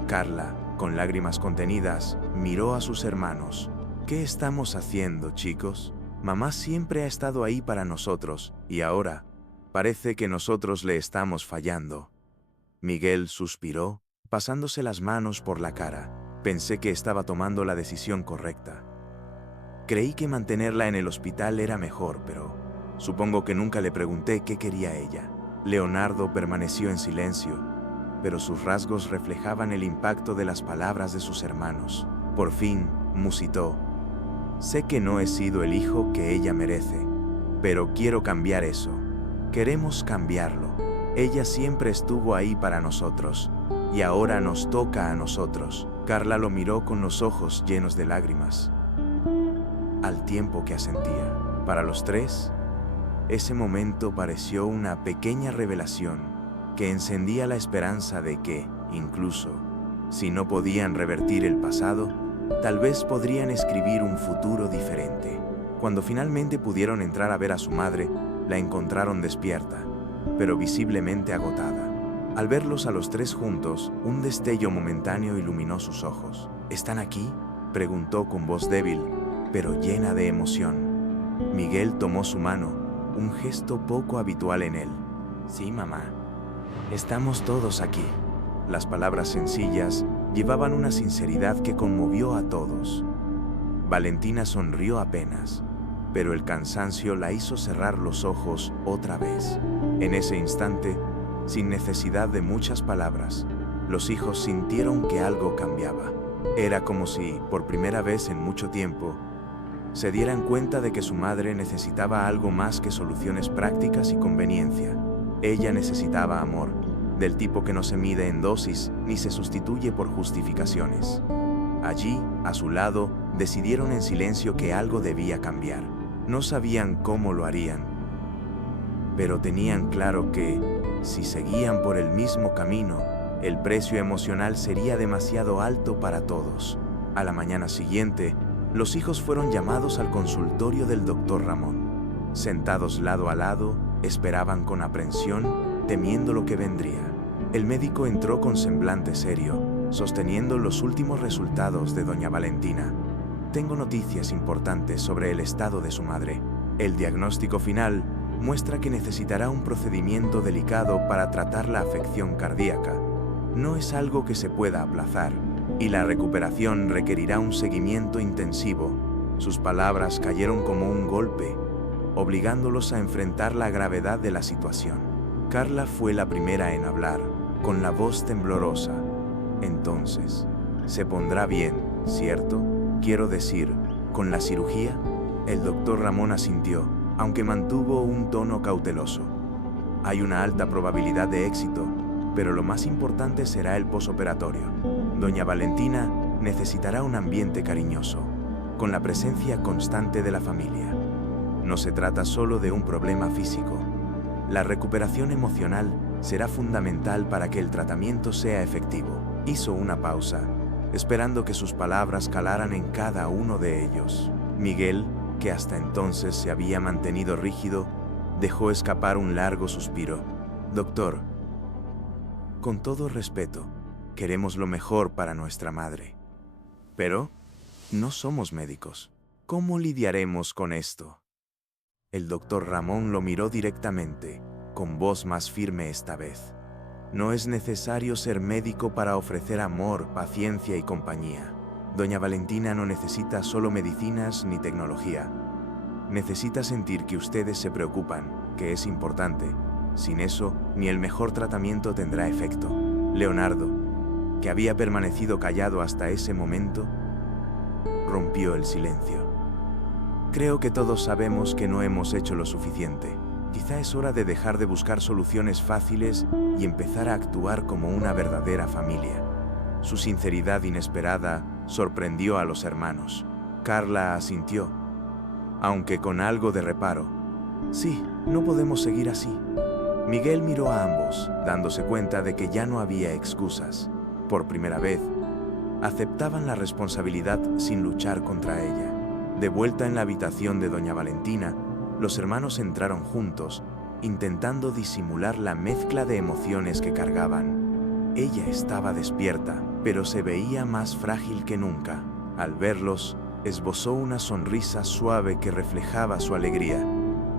Carla, con lágrimas contenidas, miró a sus hermanos. ¿Qué estamos haciendo, chicos? Mamá siempre ha estado ahí para nosotros, y ahora parece que nosotros le estamos fallando. Miguel suspiró, pasándose las manos por la cara. Pensé que estaba tomando la decisión correcta. Creí que mantenerla en el hospital era mejor, pero supongo que nunca le pregunté qué quería ella. Leonardo permaneció en silencio, pero sus rasgos reflejaban el impacto de las palabras de sus hermanos. Por fin, musitó: sé que no he sido el hijo que ella merece, pero quiero cambiar eso. Queremos cambiarlo. Ella siempre estuvo ahí para nosotros, y ahora nos toca a nosotros. Carla lo miró con los ojos llenos de lágrimas, al tiempo que asentía. Para los tres, ese momento pareció una pequeña revelación que encendía la esperanza de que, incluso si no podían revertir el pasado, tal vez podrían escribir un futuro diferente. Cuando finalmente pudieron entrar a ver a su madre, la encontraron despierta, pero visiblemente agotada. Al verlos a los tres juntos, un destello momentáneo iluminó sus ojos. ¿Están aquí?, preguntó con voz débil, pero llena de emoción. Miguel tomó su mano, un gesto poco habitual en él. Sí, mamá. Estamos todos aquí. Las palabras sencillas llevaban una sinceridad que conmovió a todos. Valentina sonrió apenas, pero el cansancio la hizo cerrar los ojos otra vez. En ese instante, sin necesidad de muchas palabras, los hijos sintieron que algo cambiaba. Era como si, por primera vez en mucho tiempo, se dieran cuenta de que su madre necesitaba algo más que soluciones prácticas y conveniencia. Ella necesitaba amor, del tipo que no se mide en dosis ni se sustituye por justificaciones. Allí, a su lado, decidieron en silencio que algo debía cambiar. No sabían cómo lo harían, pero tenían claro que, si seguían por el mismo camino, el precio emocional sería demasiado alto para todos. A la mañana siguiente, los hijos fueron llamados al consultorio del doctor Ramón. Sentados lado a lado, esperaban con aprensión, temiendo lo que vendría. El médico entró con semblante serio, sosteniendo los últimos resultados de doña Valentina. Tengo noticias importantes sobre el estado de su madre. El diagnóstico final muestra que necesitará un procedimiento delicado para tratar la afección cardíaca. No es algo que se pueda aplazar, y la recuperación requerirá un seguimiento intensivo. Sus palabras cayeron como un golpe, obligándolos a enfrentar la gravedad de la situación. Carla fue la primera en hablar, con la voz temblorosa. Entonces, se pondrá bien, ¿cierto? Quiero decir, ¿con la cirugía? El doctor Ramón asintió, aunque mantuvo un tono cauteloso. Hay una alta probabilidad de éxito, pero lo más importante será el posoperatorio. Doña Valentina necesitará un ambiente cariñoso, con la presencia constante de la familia. No se trata solo de un problema físico. La recuperación emocional será fundamental para que el tratamiento sea efectivo. Hizo una pausa, esperando que sus palabras calaran en cada uno de ellos. Miguel, que hasta entonces se había mantenido rígido, dejó escapar un largo suspiro. Doctor, con todo respeto, queremos lo mejor para nuestra madre. Pero no somos médicos. ¿Cómo lidiaremos con esto? El doctor Ramón lo miró directamente, con voz más firme esta vez. No es necesario ser médico para ofrecer amor, paciencia y compañía. Doña Valentina no necesita solo medicinas ni tecnología. Necesita sentir que ustedes se preocupan, que es importante. Sin eso, ni el mejor tratamiento tendrá efecto. Leonardo, que había permanecido callado hasta ese momento, rompió el silencio. Creo que todos sabemos que no hemos hecho lo suficiente. Quizá es hora de dejar de buscar soluciones fáciles y empezar a actuar como una verdadera familia. Su sinceridad inesperada sorprendió a los hermanos. Carla asintió, aunque con algo de reparo. Sí, no podemos seguir así. Miguel miró a ambos, dándose cuenta de que ya no había excusas. Por primera vez, aceptaban la responsabilidad sin luchar contra ella. De vuelta en la habitación de doña Valentina, los hermanos entraron juntos, intentando disimular la mezcla de emociones que cargaban. Ella estaba despierta, pero se veía más frágil que nunca. Al verlos, esbozó una sonrisa suave que reflejaba su alegría.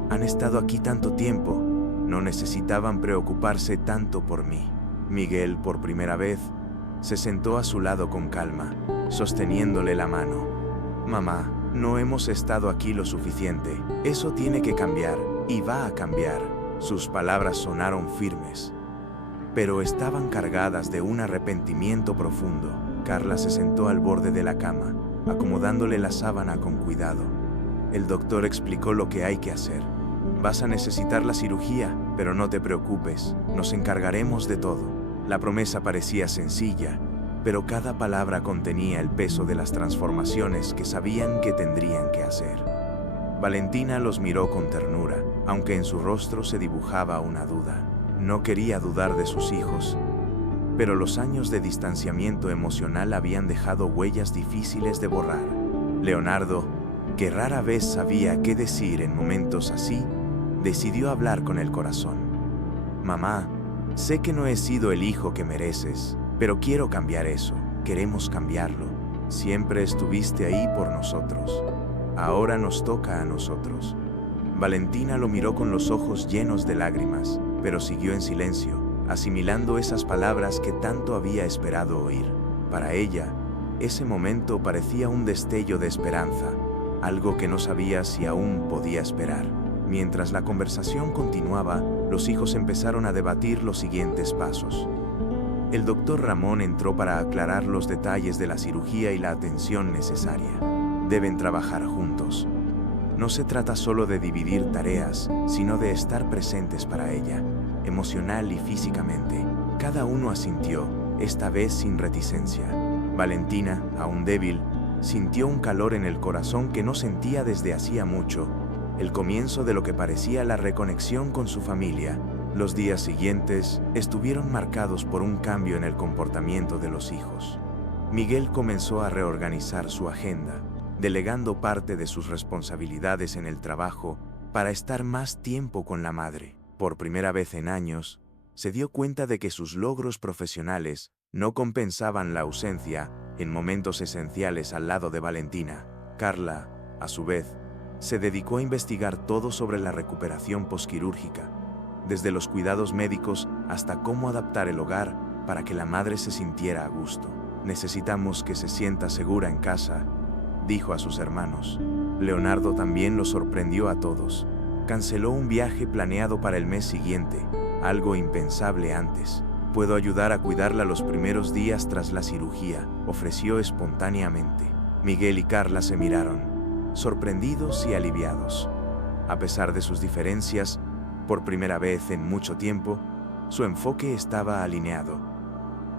Han estado aquí tanto tiempo, no necesitaban preocuparse tanto por mí. Miguel, por primera vez, se sentó a su lado con calma, sosteniéndole la mano. Mamá, no hemos estado aquí lo suficiente. Eso tiene que cambiar, y va a cambiar. Sus palabras sonaron firmes, pero estaban cargadas de un arrepentimiento profundo. Carla se sentó al borde de la cama, acomodándole la sábana con cuidado. El doctor explicó lo que hay que hacer. Vas a necesitar la cirugía, pero no te preocupes, nos encargaremos de todo. La promesa parecía sencilla, pero cada palabra contenía el peso de las transformaciones que sabían que tendrían que hacer. Valentina los miró con ternura, aunque en su rostro se dibujaba una duda. No quería dudar de sus hijos, pero los años de distanciamiento emocional habían dejado huellas difíciles de borrar. Leonardo, que rara vez sabía qué decir en momentos así, decidió hablar con el corazón. Mamá, sé que no he sido el hijo que mereces, pero quiero cambiar eso. Queremos cambiarlo. Siempre estuviste ahí por nosotros. Ahora nos toca a nosotros. Valentina lo miró con los ojos llenos de lágrimas, pero siguió en silencio, asimilando esas palabras que tanto había esperado oír. Para ella, ese momento parecía un destello de esperanza, algo que no sabía si aún podía esperar. Mientras la conversación continuaba, los hijos empezaron a debatir los siguientes pasos. El doctor Ramón entró para aclarar los detalles de la cirugía y la atención necesaria. Deben trabajar juntos. No se trata solo de dividir tareas, sino de estar presentes para ella, emocional y físicamente. Cada uno asintió, esta vez sin reticencia. Valentina, aún débil, sintió un calor en el corazón que no sentía desde hacía mucho, el comienzo de lo que parecía la reconexión con su familia. Los días siguientes estuvieron marcados por un cambio en el comportamiento de los hijos. Miguel comenzó a reorganizar su agenda, delegando parte de sus responsabilidades en el trabajo para estar más tiempo con la madre. Por primera vez en años, se dio cuenta de que sus logros profesionales no compensaban la ausencia en momentos esenciales al lado de Valentina. Carla, a su vez, se dedicó a investigar todo sobre la recuperación posquirúrgica, desde los cuidados médicos hasta cómo adaptar el hogar para que la madre se sintiera a gusto. Necesitamos que se sienta segura en casa, dijo a sus hermanos. Leonardo también los sorprendió a todos. Canceló un viaje planeado para el mes siguiente, algo impensable antes. Puedo ayudar a cuidarla los primeros días tras la cirugía, ofreció espontáneamente. Miguel y Carla se miraron, sorprendidos y aliviados. A pesar de sus diferencias, por primera vez en mucho tiempo, su enfoque estaba alineado: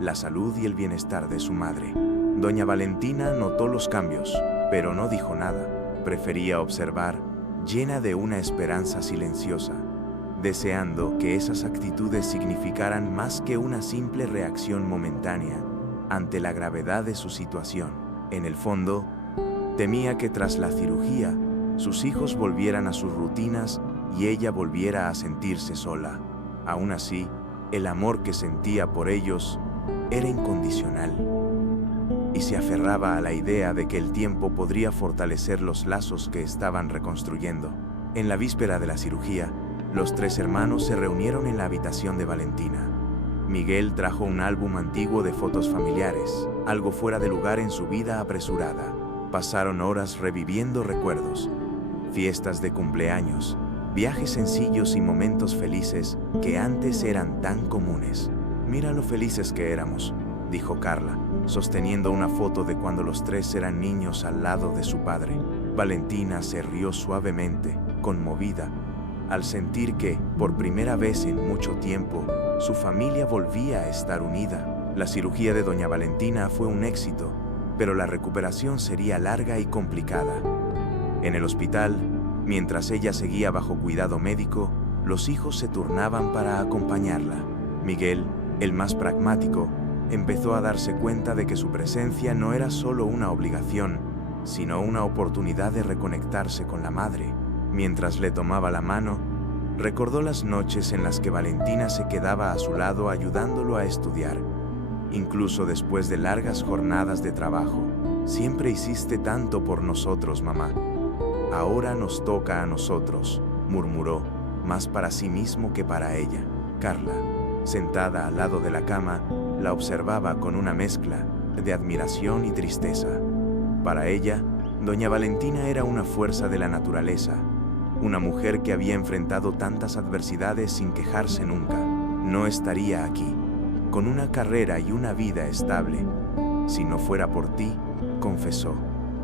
la salud y el bienestar de su madre. Doña Valentina notó los cambios, pero no dijo nada. Prefería observar, llena de una esperanza silenciosa, deseando que esas actitudes significaran más que una simple reacción momentánea ante la gravedad de su situación. En el fondo, temía que tras la cirugía, sus hijos volvieran a sus rutinas y ella volviera a sentirse sola. Aún así, el amor que sentía por ellos era incondicional, y se aferraba a la idea de que el tiempo podría fortalecer los lazos que estaban reconstruyendo. En la víspera de la cirugía, los tres hermanos se reunieron en la habitación de Valentina. Miguel trajo un álbum antiguo de fotos familiares, algo fuera de lugar en su vida apresurada. Pasaron horas reviviendo recuerdos, fiestas de cumpleaños, viajes sencillos y momentos felices que antes eran tan comunes. «Mira lo felices que éramos», dijo Carla, sosteniendo una foto de cuando los tres eran niños al lado de su padre. Valentina se rió suavemente, conmovida, al sentir que, por primera vez en mucho tiempo, su familia volvía a estar unida. La cirugía de doña Valentina fue un éxito, pero la recuperación sería larga y complicada. En el hospital, mientras ella seguía bajo cuidado médico, los hijos se turnaban para acompañarla. Miguel, el más pragmático, empezó a darse cuenta de que su presencia no era solo una obligación, sino una oportunidad de reconectarse con la madre. Mientras le tomaba la mano, recordó las noches en las que Valentina se quedaba a su lado ayudándolo a estudiar, incluso después de largas jornadas de trabajo. «Siempre hiciste tanto por nosotros, mamá. Ahora nos toca a nosotros», murmuró, más para sí mismo que para ella. Carla, sentada al lado de la cama, la observaba con una mezcla de admiración y tristeza. Para ella, doña Valentina era una fuerza de la naturaleza, una mujer que había enfrentado tantas adversidades sin quejarse nunca. «No estaría aquí, con una carrera y una vida estable, si no fuera por ti», confesó,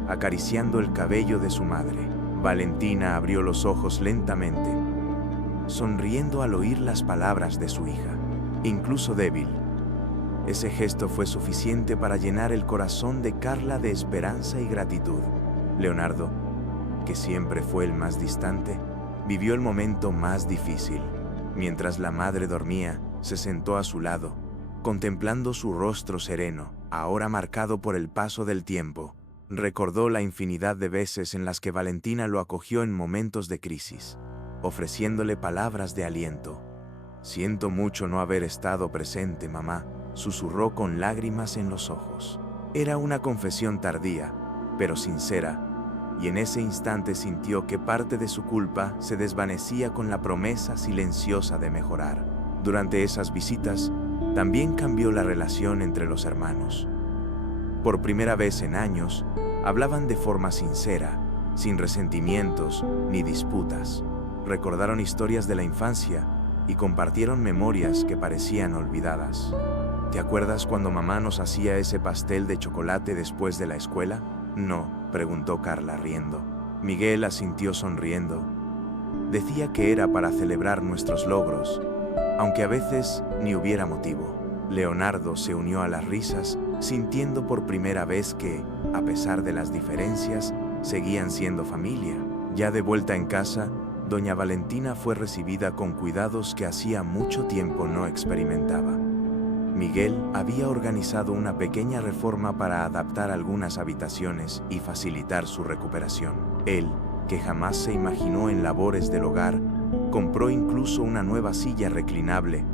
acariciando el cabello de su madre. Valentina abrió los ojos lentamente, sonriendo al oír las palabras de su hija, incluso débil. Ese gesto fue suficiente para llenar el corazón de Carla de esperanza y gratitud. Leonardo, que siempre fue el más distante, vivió el momento más difícil. Mientras la madre dormía, se sentó a su lado, contemplando su rostro sereno, ahora marcado por el paso del tiempo. Recordó la infinidad de veces en las que Valentina lo acogió en momentos de crisis, ofreciéndole palabras de aliento. «Siento mucho no haber estado presente, mamá», susurró con lágrimas en los ojos. Era una confesión tardía, pero sincera, y en ese instante sintió que parte de su culpa se desvanecía con la promesa silenciosa de mejorar. Durante esas visitas, también cambió la relación entre los hermanos. Por primera vez en años, hablaban de forma sincera, sin resentimientos ni disputas. Recordaron historias de la infancia y compartieron memorias que parecían olvidadas. «¿Te acuerdas cuando mamá nos hacía ese pastel de chocolate después de la escuela?» «No», preguntó Carla riendo. Miguel asintió sonriendo. «Decía que era para celebrar nuestros logros, aunque a veces ni hubiera motivo». Leonardo se unió a las risas, sintiendo por primera vez que, a pesar de las diferencias, seguían siendo familia. Ya de vuelta en casa, doña Valentina fue recibida con cuidados que hacía mucho tiempo no experimentaba. Miguel había organizado una pequeña reforma para adaptar algunas habitaciones y facilitar su recuperación. Él, que jamás se imaginó en labores del hogar, compró incluso una nueva silla reclinable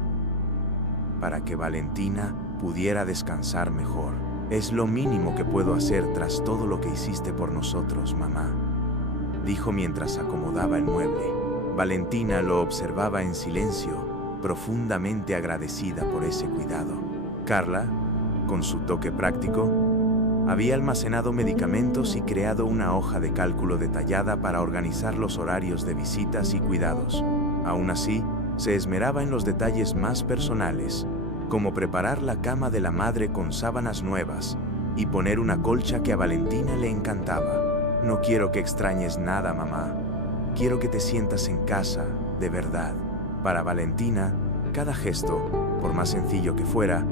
para que Valentina pudiera descansar mejor. «Es lo mínimo que puedo hacer tras todo lo que hiciste por nosotros, mamá», dijo mientras acomodaba el mueble. Valentina lo observaba en silencio, profundamente agradecida por ese cuidado. Carla, con su toque práctico, había almacenado medicamentos y creado una hoja de cálculo detallada para organizar los horarios de visitas y cuidados. Aún así, se esmeraba en los detalles más personales, como preparar la cama de la madre con sábanas nuevas y poner una colcha que a Valentina le encantaba. «No quiero que extrañes nada, mamá. Quiero que te sientas en casa, de verdad». Para Valentina, cada gesto, por más sencillo que fuera,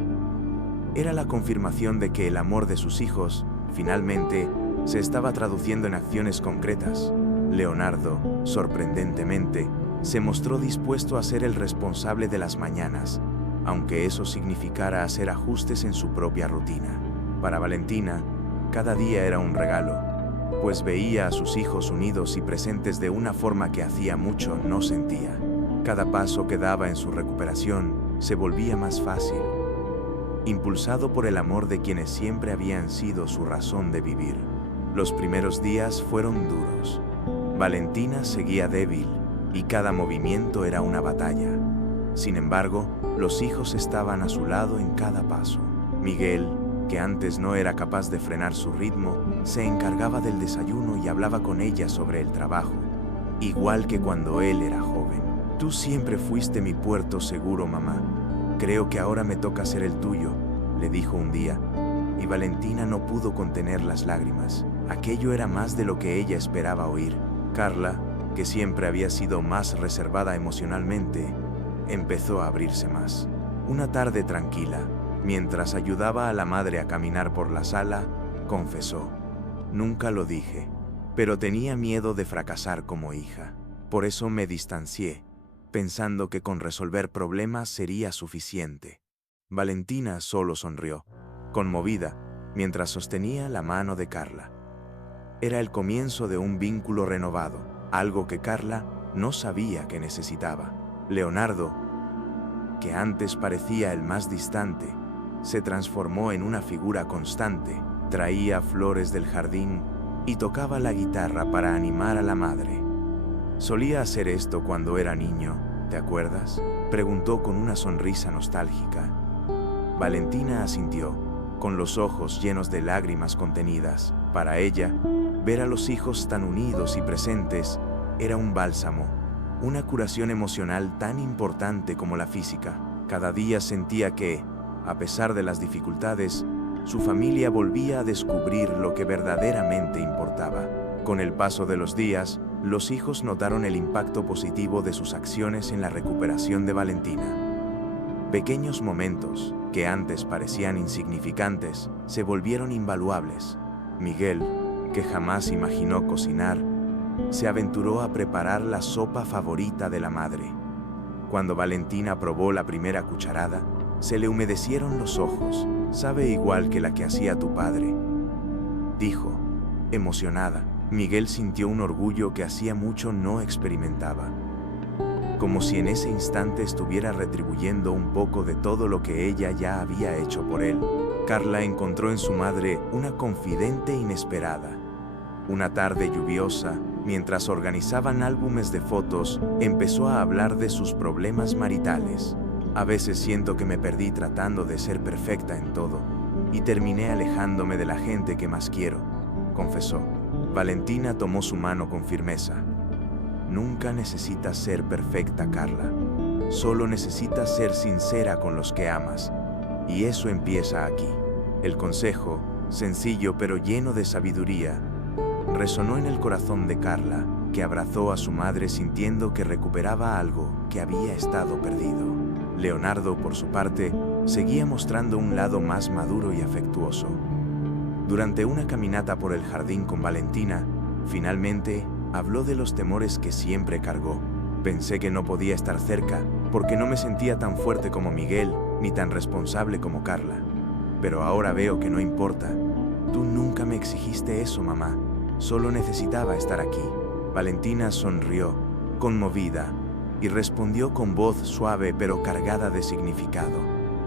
era la confirmación de que el amor de sus hijos, finalmente, se estaba traduciendo en acciones concretas. Leonardo, sorprendentemente, se mostró dispuesto a ser el responsable de las mañanas, aunque eso significara hacer ajustes en su propia rutina. Para Valentina, cada día era un regalo, pues veía a sus hijos unidos y presentes de una forma que hacía mucho no sentía. Cada paso que daba en su recuperación se volvía más fácil, impulsado por el amor de quienes siempre habían sido su razón de vivir. Los primeros días fueron duros. Valentina seguía débil y cada movimiento era una batalla. Sin embargo, los hijos estaban a su lado en cada paso. Miguel, que antes no era capaz de frenar su ritmo, se encargaba del desayuno y hablaba con ella sobre el trabajo, igual que cuando él era joven. Tú siempre fuiste mi puerto seguro, mamá. Creo que ahora me toca ser el tuyo, le dijo un día, y Valentina no pudo contener las lágrimas. Aquello era más de lo que ella esperaba oír. Carla, que siempre había sido más reservada emocionalmente, empezó a abrirse más. Una tarde tranquila, mientras ayudaba a la madre a caminar por la sala, confesó: nunca lo dije, pero tenía miedo de fracasar como hija. Por eso me distancié, pensando que con resolver problemas sería suficiente. Valentina solo sonrió, conmovida, mientras sostenía la mano de Carla. Era el comienzo de un vínculo renovado, algo que Carla no sabía que necesitaba. Leonardo, que antes parecía el más distante, se transformó en una figura constante. Traía flores del jardín y tocaba la guitarra para animar a la madre. Solía hacer esto cuando era niño, ¿te acuerdas?, preguntó con una sonrisa nostálgica. Valentina asintió, con los ojos llenos de lágrimas contenidas. Para ella, ver a los hijos tan unidos y presentes era un bálsamo, una curación emocional tan importante como la física. Cada día sentía que, a pesar de las dificultades, su familia volvía a descubrir lo que verdaderamente importaba. Con el paso de los días, los hijos notaron el impacto positivo de sus acciones en la recuperación de Valentina. Pequeños momentos, que antes parecían insignificantes, se volvieron invaluables. Miguel, que jamás imaginó cocinar, se aventuró a preparar la sopa favorita de la madre. Cuando Valentina probó la primera cucharada, se le humedecieron los ojos. «Sabe igual que la que hacía tu padre», dijo, emocionada. Miguel sintió un orgullo que hacía mucho no experimentaba, como si en ese instante estuviera retribuyendo un poco de todo lo que ella ya había hecho por él. Carla encontró en su madre una confidente inesperada. Una tarde lluviosa, mientras organizaban álbumes de fotos, empezó a hablar de sus problemas maritales. «A veces siento que me perdí tratando de ser perfecta en todo, y terminé alejándome de la gente que más quiero», confesó. Valentina tomó su mano con firmeza. «Nunca necesitas ser perfecta, Carla. Solo necesitas ser sincera con los que amas. Y eso empieza aquí». El consejo, sencillo pero lleno de sabiduría, resonó en el corazón de Carla, que abrazó a su madre sintiendo que recuperaba algo que había estado perdido. Leonardo, por su parte, seguía mostrando un lado más maduro y afectuoso. Durante una caminata por el jardín con Valentina, finalmente habló de los temores que siempre cargó. «Pensé que no podía estar cerca porque no me sentía tan fuerte como Miguel ni tan responsable como Carla. Pero ahora veo que no importa. Tú nunca me exigiste eso, mamá. Solo necesitaba estar aquí». Valentina sonrió, conmovida, y respondió con voz suave pero cargada de significado.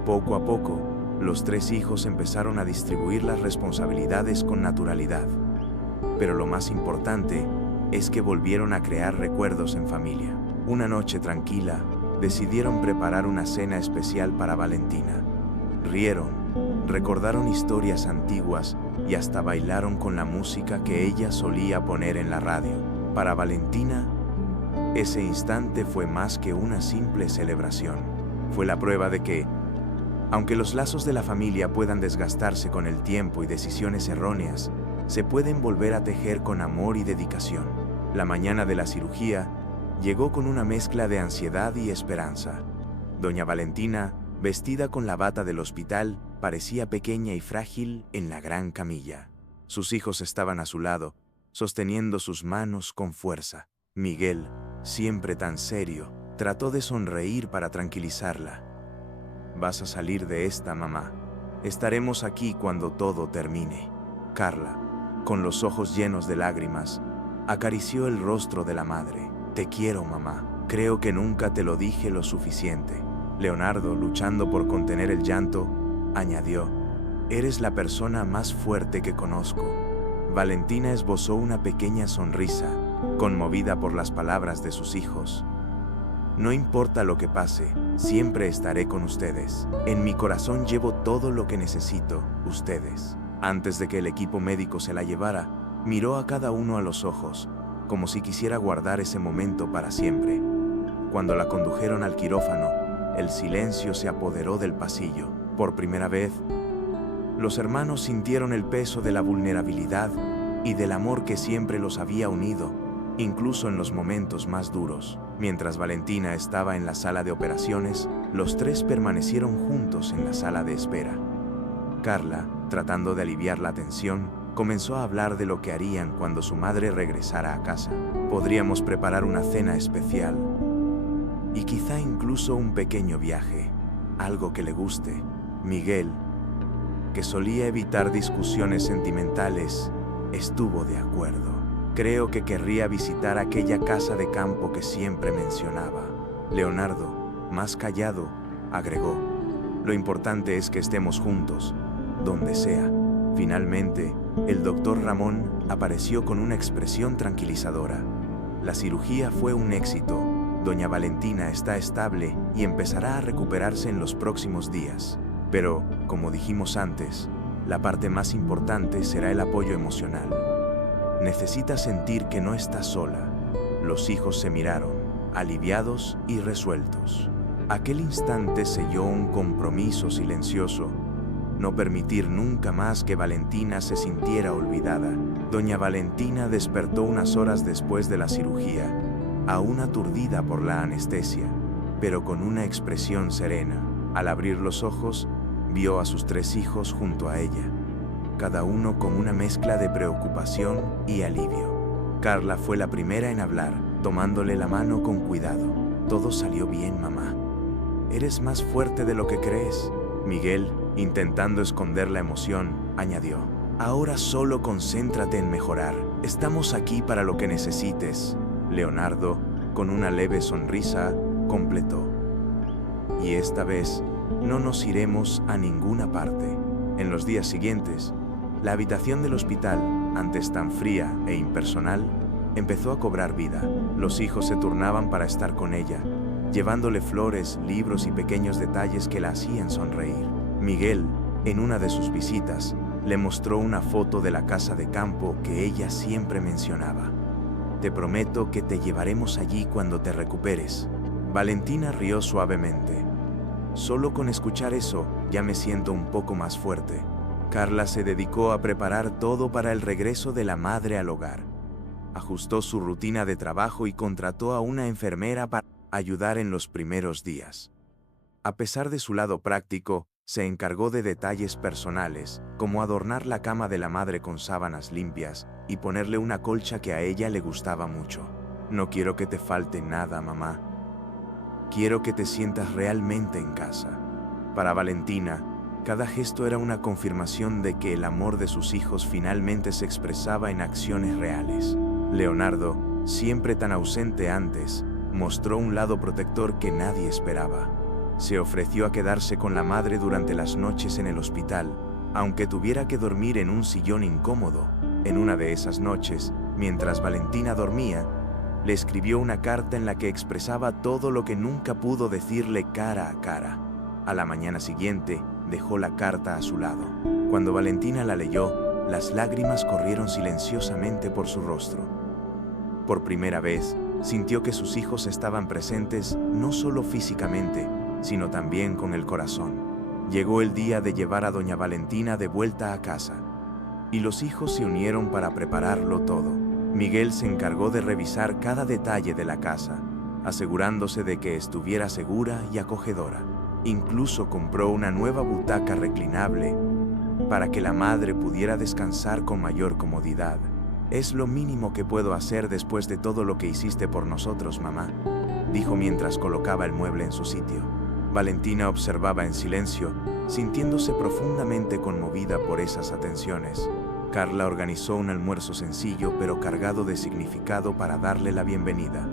Poco a poco, los tres hijos empezaron a distribuir las responsabilidades con naturalidad. Pero lo más importante es que volvieron a crear recuerdos en familia. Una noche tranquila, decidieron preparar una cena especial para Valentina. Rieron, recordaron historias antiguas y hasta bailaron con la música que ella solía poner en la radio. Para Valentina, ese instante fue más que una simple celebración. Fue la prueba de que, aunque los lazos de la familia puedan desgastarse con el tiempo y decisiones erróneas, se pueden volver a tejer con amor y dedicación. La mañana de la cirugía llegó con una mezcla de ansiedad y esperanza. Doña Valentina, vestida con la bata del hospital, parecía pequeña y frágil en la gran camilla. Sus hijos estaban a su lado, sosteniendo sus manos con fuerza. Miguel, siempre tan serio, trató de sonreír para tranquilizarla. «Vas a salir de esta, mamá. Estaremos aquí cuando todo termine». Carla, con los ojos llenos de lágrimas, acarició el rostro de la madre. «Te quiero, mamá. Creo que nunca te lo dije lo suficiente». Leonardo, luchando por contener el llanto, añadió: «Eres la persona más fuerte que conozco». Valentina esbozó una pequeña sonrisa, conmovida por las palabras de sus hijos. No importa lo que pase, siempre estaré con ustedes. En mi corazón llevo todo lo que necesito, ustedes. Antes de que el equipo médico se la llevara, miró a cada uno a los ojos, como si quisiera guardar ese momento para siempre. Cuando la condujeron al quirófano, el silencio se apoderó del pasillo. Por primera vez, los hermanos sintieron el peso de la vulnerabilidad y del amor que siempre los había unido, incluso en los momentos más duros. Mientras Valentina estaba en la sala de operaciones, los tres permanecieron juntos en la sala de espera. Carla, tratando de aliviar la tensión, comenzó a hablar de lo que harían cuando su madre regresara a casa. Podríamos preparar una cena especial y quizá incluso un pequeño viaje, algo que le guste. Miguel, que solía evitar discusiones sentimentales, estuvo de acuerdo. Creo que querría visitar aquella casa de campo que siempre mencionaba. Leonardo, más callado, agregó: lo importante es que estemos juntos, donde sea. Finalmente, el doctor Ramón apareció con una expresión tranquilizadora. La cirugía fue un éxito. Doña Valentina está estable y empezará a recuperarse en los próximos días. Pero, como dijimos antes, la parte más importante será el apoyo emocional. Necesita sentir que no está sola. Los hijos se miraron, aliviados y resueltos. Aquel instante selló un compromiso silencioso: no permitir nunca más que Valentina se sintiera olvidada. Doña Valentina despertó unas horas después de la cirugía, aún aturdida por la anestesia, pero con una expresión serena. Al abrir los ojos, vio a sus tres hijos junto a ella, cada uno con una mezcla de preocupación y alivio. Carla fue la primera en hablar, tomándole la mano con cuidado. Todo salió bien, mamá. Eres más fuerte de lo que crees. Miguel, intentando esconder la emoción, añadió: ahora solo concéntrate en mejorar. Estamos aquí para lo que necesites. Leonardo, con una leve sonrisa, completó: y esta vez no nos iremos a ninguna parte. En los días siguientes, la habitación del hospital, antes tan fría e impersonal, empezó a cobrar vida. Los hijos se turnaban para estar con ella, llevándole flores, libros y pequeños detalles que la hacían sonreír. Miguel, en una de sus visitas, le mostró una foto de la casa de campo que ella siempre mencionaba. Te prometo que te llevaremos allí cuando te recuperes. Valentina rió suavemente. Solo con escuchar eso, ya me siento un poco más fuerte. Carla se dedicó a preparar todo para el regreso de la madre al hogar. Ajustó su rutina de trabajo y contrató a una enfermera para ayudar en los primeros días. A pesar de su lado práctico, se encargó de detalles personales, como adornar la cama de la madre con sábanas limpias y ponerle una colcha que a ella le gustaba mucho. No quiero que te falte nada, mamá. Quiero que te sientas realmente en casa. Para Valentina, cada gesto era una confirmación de que el amor de sus hijos finalmente se expresaba en acciones reales. Leonardo, siempre tan ausente antes, mostró un lado protector que nadie esperaba. Se ofreció a quedarse con la madre durante las noches en el hospital, aunque tuviera que dormir en un sillón incómodo. En una de esas noches, mientras Valentina dormía, le escribió una carta en la que expresaba todo lo que nunca pudo decirle cara a cara. A la mañana siguiente, dejó la carta a su lado. Cuando Valentina la leyó, las lágrimas corrieron silenciosamente por su rostro. Por primera vez, sintió que sus hijos estaban presentes no solo físicamente, sino también con el corazón. Llegó el día de llevar a doña Valentina de vuelta a casa, y los hijos se unieron para prepararlo todo. Miguel se encargó de revisar cada detalle de la casa, asegurándose de que estuviera segura y acogedora. Incluso compró una nueva butaca reclinable para que la madre pudiera descansar con mayor comodidad. Es lo mínimo que puedo hacer después de todo lo que hiciste por nosotros, mamá, dijo mientras colocaba el mueble en su sitio. Valentina observaba en silencio, sintiéndose profundamente conmovida por esas atenciones. Carla organizó un almuerzo sencillo pero cargado de significado para darle la bienvenida.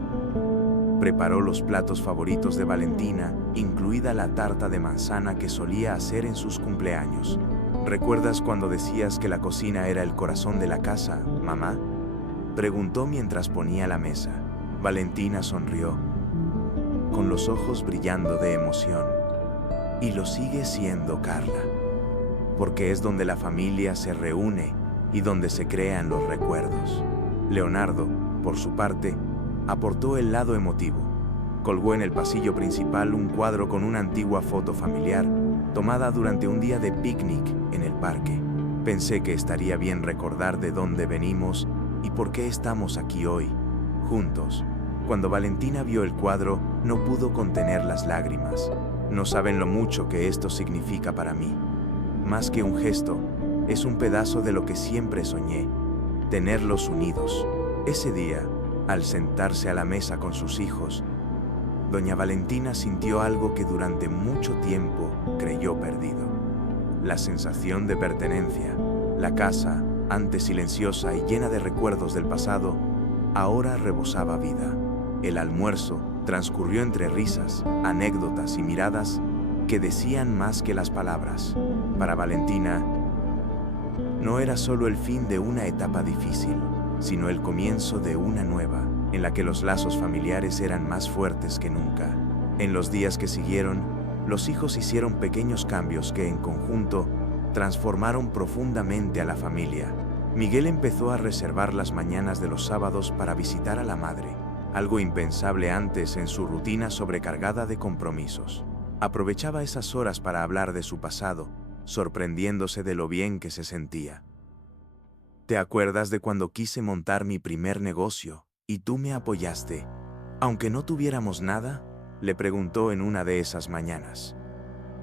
Preparó los platos favoritos de Valentina, incluida la tarta de manzana que solía hacer en sus cumpleaños. ¿Recuerdas cuando decías que la cocina era el corazón de la casa, mamá?, preguntó mientras ponía la mesa. Valentina sonrió. con los ojos brillando de emoción. Y lo sigue siendo, Carla, porque es donde la familia se reúne y donde se crean los recuerdos. Leonardo, por su parte, aportó el lado emotivo. Colgó en el pasillo principal un cuadro con una antigua foto familiar tomada durante un día de picnic en el parque. Pensé que estaría bien recordar de dónde venimos y por qué estamos aquí hoy, juntos. Cuando Valentina vio el cuadro, no pudo contener las lágrimas. No saben lo mucho que esto significa para mí. Más que un gesto, es un pedazo de lo que siempre soñé, tenerlos unidos. Ese día, al sentarse a la mesa con sus hijos, doña Valentina sintió algo que durante mucho tiempo creyó perdido. La sensación de pertenencia. La casa, antes silenciosa y llena de recuerdos del pasado, ahora rebosaba vida. El almuerzo transcurrió entre risas, anécdotas y miradas que decían más que las palabras. Para Valentina, no era solo el fin de una etapa difícil, sino el comienzo de una nueva, en la que los lazos familiares eran más fuertes que nunca. En los días que siguieron, los hijos hicieron pequeños cambios que en conjunto transformaron profundamente a la familia. Miguel empezó a reservar las mañanas de los sábados para visitar a la madre, algo impensable antes en su rutina sobrecargada de compromisos. Aprovechaba esas horas para hablar de su pasado, sorprendiéndose de lo bien que se sentía. ¿Te acuerdas de cuando quise montar mi primer negocio y tú me apoyaste, aunque no tuviéramos nada?, le preguntó en una de esas mañanas.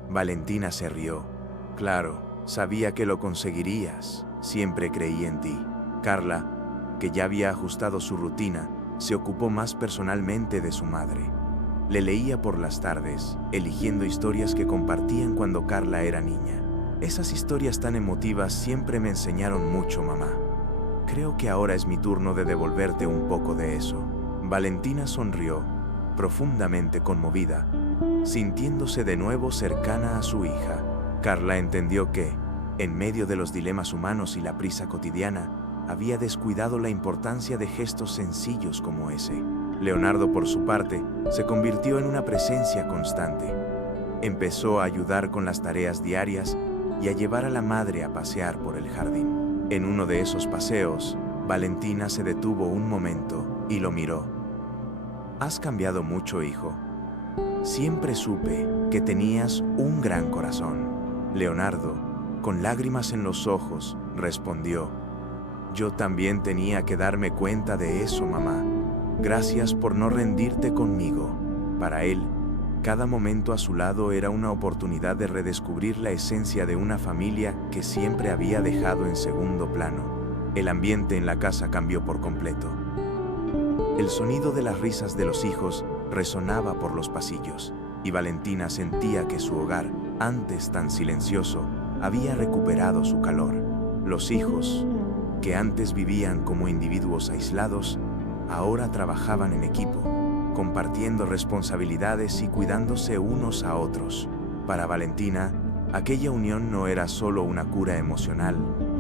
Valentina se rió. Claro, sabía que lo conseguirías, siempre creí en ti. Carla, que ya había ajustado su rutina, se ocupó más personalmente de su madre. Le leía por las tardes, eligiendo historias que compartían cuando Carla era niña. Esas historias tan emotivas siempre me enseñaron mucho, mamá. Creo que ahora es mi turno de devolverte un poco de eso. Valentina sonrió, profundamente conmovida, sintiéndose de nuevo cercana a su hija. Carla entendió que, en medio de los dilemas humanos y la prisa cotidiana, había descuidado la importancia de gestos sencillos como ese. Leonardo, por su parte, se convirtió en una presencia constante. Empezó a ayudar con las tareas diarias y a llevar a la madre a pasear por el jardín. En uno de esos paseos, Valentina se detuvo un momento y lo miró. «Has cambiado mucho, hijo. Siempre supe que tenías un gran corazón». Leonardo, con lágrimas en los ojos, respondió: «Yo también tenía que darme cuenta de eso, mamá. Gracias por no rendirte conmigo». Para él, cada momento a su lado era una oportunidad de redescubrir la esencia de una familia que siempre había dejado en segundo plano. El ambiente en la casa cambió por completo. El sonido de las risas de los hijos resonaba por los pasillos, y Valentina sentía que su hogar, antes tan silencioso, había recuperado su calor. Los hijos, que antes vivían como individuos aislados, ahora trabajaban en equipo, compartiendo responsabilidades y cuidándose unos a otros. Para Valentina, aquella unión no era solo una cura emocional,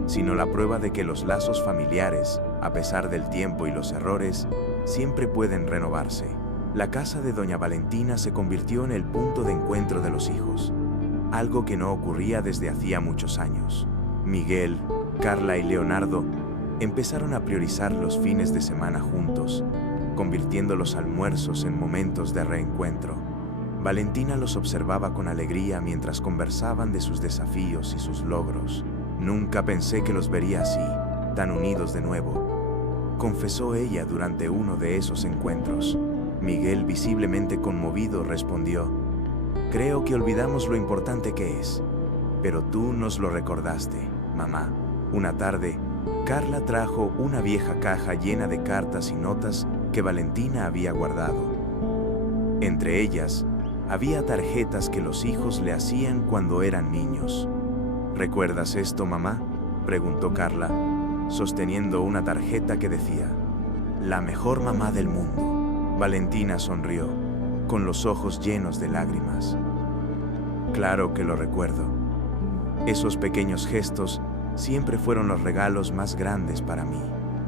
sino la prueba de que los lazos familiares, a pesar del tiempo y los errores, siempre pueden renovarse. La casa de doña Valentina se convirtió en el punto de encuentro de los hijos, algo que no ocurría desde hacía muchos años. Miguel, Carla y Leonardo empezaron a priorizar los fines de semana juntos, convirtiendo los almuerzos en momentos de reencuentro. Valentina los observaba con alegría mientras conversaban de sus desafíos y sus logros. «Nunca pensé que los vería así, tan unidos de nuevo», confesó ella durante uno de esos encuentros. Miguel, visiblemente conmovido, respondió: «Creo que olvidamos lo importante que es, pero tú nos lo recordaste, mamá». Una tarde, Carla trajo una vieja caja llena de cartas y notas que Valentina había guardado. Entre ellas, había tarjetas que los hijos le hacían cuando eran niños. «¿Recuerdas esto, mamá?», preguntó Carla, sosteniendo una tarjeta que decía: «La mejor mamá del mundo». Valentina sonrió, con los ojos llenos de lágrimas. «Claro que lo recuerdo. Esos pequeños gestos siempre fueron los regalos más grandes para mí».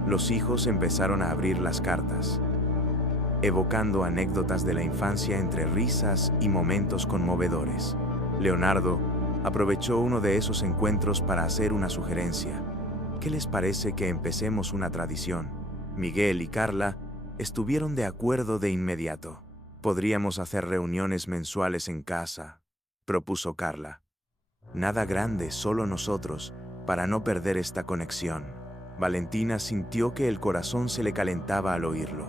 Los hijos empezaron a abrir las cartas. evocando anécdotas de la infancia entre risas y momentos conmovedores. Leonardo aprovechó uno de esos encuentros para hacer una sugerencia. ¿Qué les parece que empecemos una tradición? Miguel y Carla estuvieron de acuerdo de inmediato. Podríamos hacer reuniones mensuales en casa, propuso Carla. Nada grande, solo nosotros, para no perder esta conexión. Valentina sintió que el corazón se le calentaba al oírlo.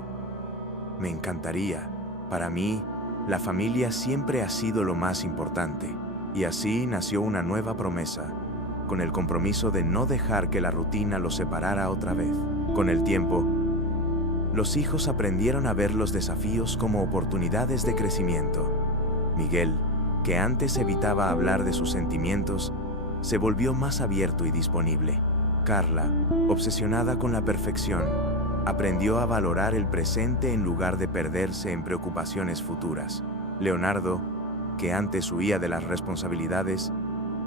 Me encantaría. Para mí, la familia siempre ha sido lo más importante. Y así nació una nueva promesa, con el compromiso de no dejar que la rutina los separara otra vez. Con el tiempo, los hijos aprendieron a ver los desafíos como oportunidades de crecimiento. Miguel, que antes evitaba hablar de sus sentimientos, se volvió más abierto y disponible. Carla, obsesionada con la perfección, aprendió a valorar el presente en lugar de perderse en preocupaciones futuras. Leonardo, que antes huía de las responsabilidades,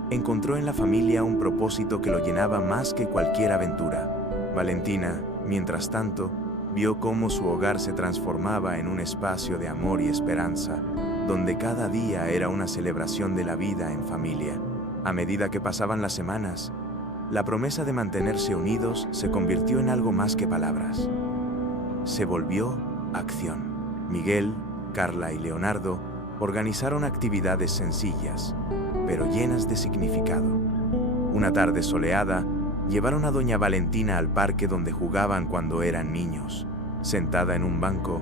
encontró en la familia un propósito que lo llenaba más que cualquier aventura. Valentina, mientras tanto, vio cómo su hogar se transformaba en un espacio de amor y esperanza, donde cada día era una celebración de la vida en familia. A medida que pasaban las semanas, la promesa de mantenerse unidos se convirtió en algo más que palabras. Se volvió acción. Miguel, Carla y Leonardo organizaron actividades sencillas, pero llenas de significado. Una tarde soleada, llevaron a doña Valentina al parque donde jugaban cuando eran niños. Sentada en un banco,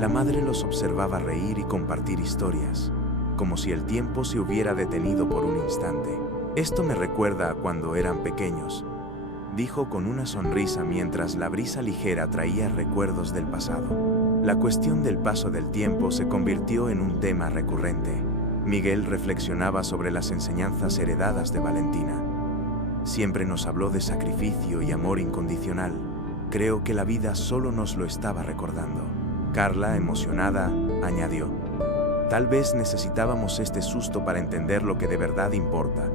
la madre los observaba reír y compartir historias, como si el tiempo se hubiera detenido por un instante. Esto me recuerda a cuando eran pequeños, dijo con una sonrisa mientras la brisa ligera traía recuerdos del pasado. La cuestión del paso del tiempo se convirtió en un tema recurrente. Miguel reflexionaba sobre las enseñanzas heredadas de Valentina. Siempre nos habló de sacrificio y amor incondicional. Creo que la vida solo nos lo estaba recordando. Carla, emocionada, añadió: tal vez necesitábamos este susto para entender lo que de verdad importa.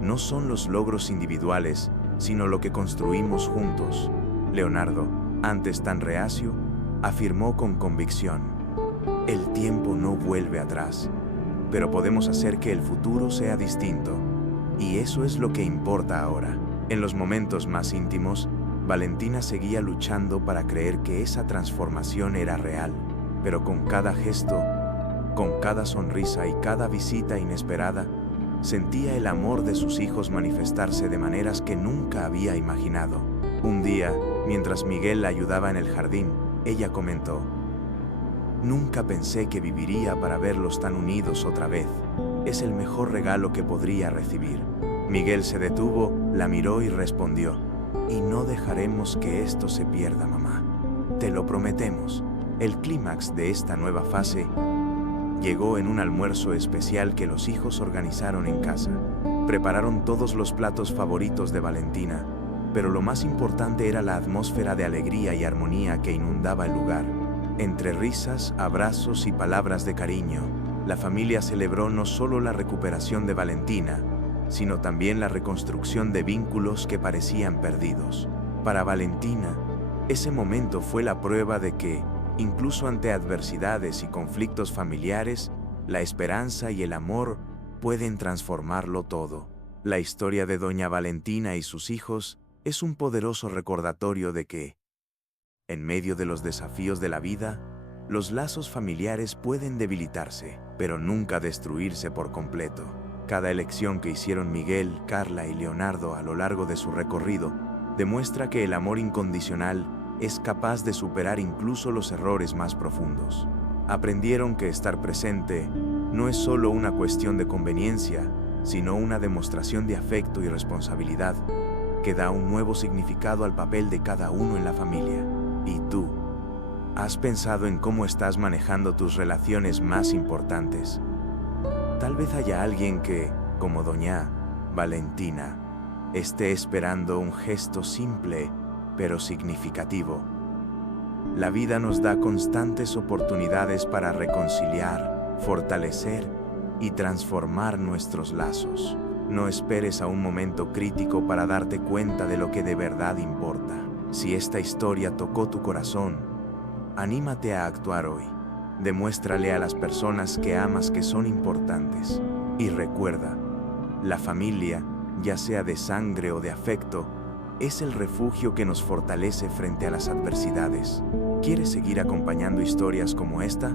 No son los logros individuales, sino lo que construimos juntos. Leonardo, antes tan reacio, afirmó con convicción: el tiempo no vuelve atrás, pero podemos hacer que el futuro sea distinto. Y eso es lo que importa ahora. En los momentos más íntimos, Valentina seguía luchando para creer que esa transformación era real, pero con cada gesto, con cada sonrisa y cada visita inesperada, sentía el amor de sus hijos manifestarse de maneras que nunca había imaginado. Un día, mientras Miguel la ayudaba en el jardín, ella comentó: nunca pensé que viviría para verlos tan unidos otra vez. Es el mejor regalo que podría recibir. Miguel se detuvo, la miró y respondió: y no dejaremos que esto se pierda, mamá. Te lo prometemos. El clímax de esta nueva fase llegó en un almuerzo especial que los hijos organizaron en casa. Prepararon todos los platos favoritos de Valentina, pero lo más importante era la atmósfera de alegría y armonía que inundaba el lugar. Entre risas, abrazos y palabras de cariño, la familia celebró no solo la recuperación de Valentina, sino también la reconstrucción de vínculos que parecían perdidos. Para Valentina, ese momento fue la prueba de que, incluso ante adversidades y conflictos familiares, la esperanza y el amor pueden transformarlo todo. La historia de doña Valentina y sus hijos es un poderoso recordatorio de que, en medio de los desafíos de la vida, los lazos familiares pueden debilitarse, pero nunca destruirse por completo. Cada elección que hicieron Miguel, Carla y Leonardo a lo largo de su recorrido demuestra que el amor incondicional es capaz de superar incluso los errores más profundos. Aprendieron que estar presente no es solo una cuestión de conveniencia, sino una demostración de afecto y responsabilidad que da un nuevo significado al papel de cada uno en la familia. ¿Y tú? ¿Has pensado en cómo estás manejando tus relaciones más importantes? Tal vez haya alguien que, como doña Valentina, esté esperando un gesto simple, pero significativo. La vida nos da constantes oportunidades para reconciliar, fortalecer y transformar nuestros lazos. No esperes a un momento crítico para darte cuenta de lo que de verdad importa. Si esta historia tocó tu corazón, Anímate a actuar hoy. Demuéstrale a las personas que amas que son importantes. Y recuerda, la familia, ya sea de sangre o de afecto, es el refugio que nos fortalece frente a las adversidades. ¿Quieres seguir acompañando historias como esta?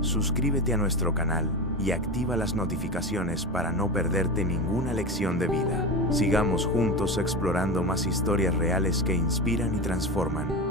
Suscríbete a nuestro canal y activa las notificaciones para no perderte ninguna lección de vida. Sigamos juntos explorando más historias reales que inspiran y transforman.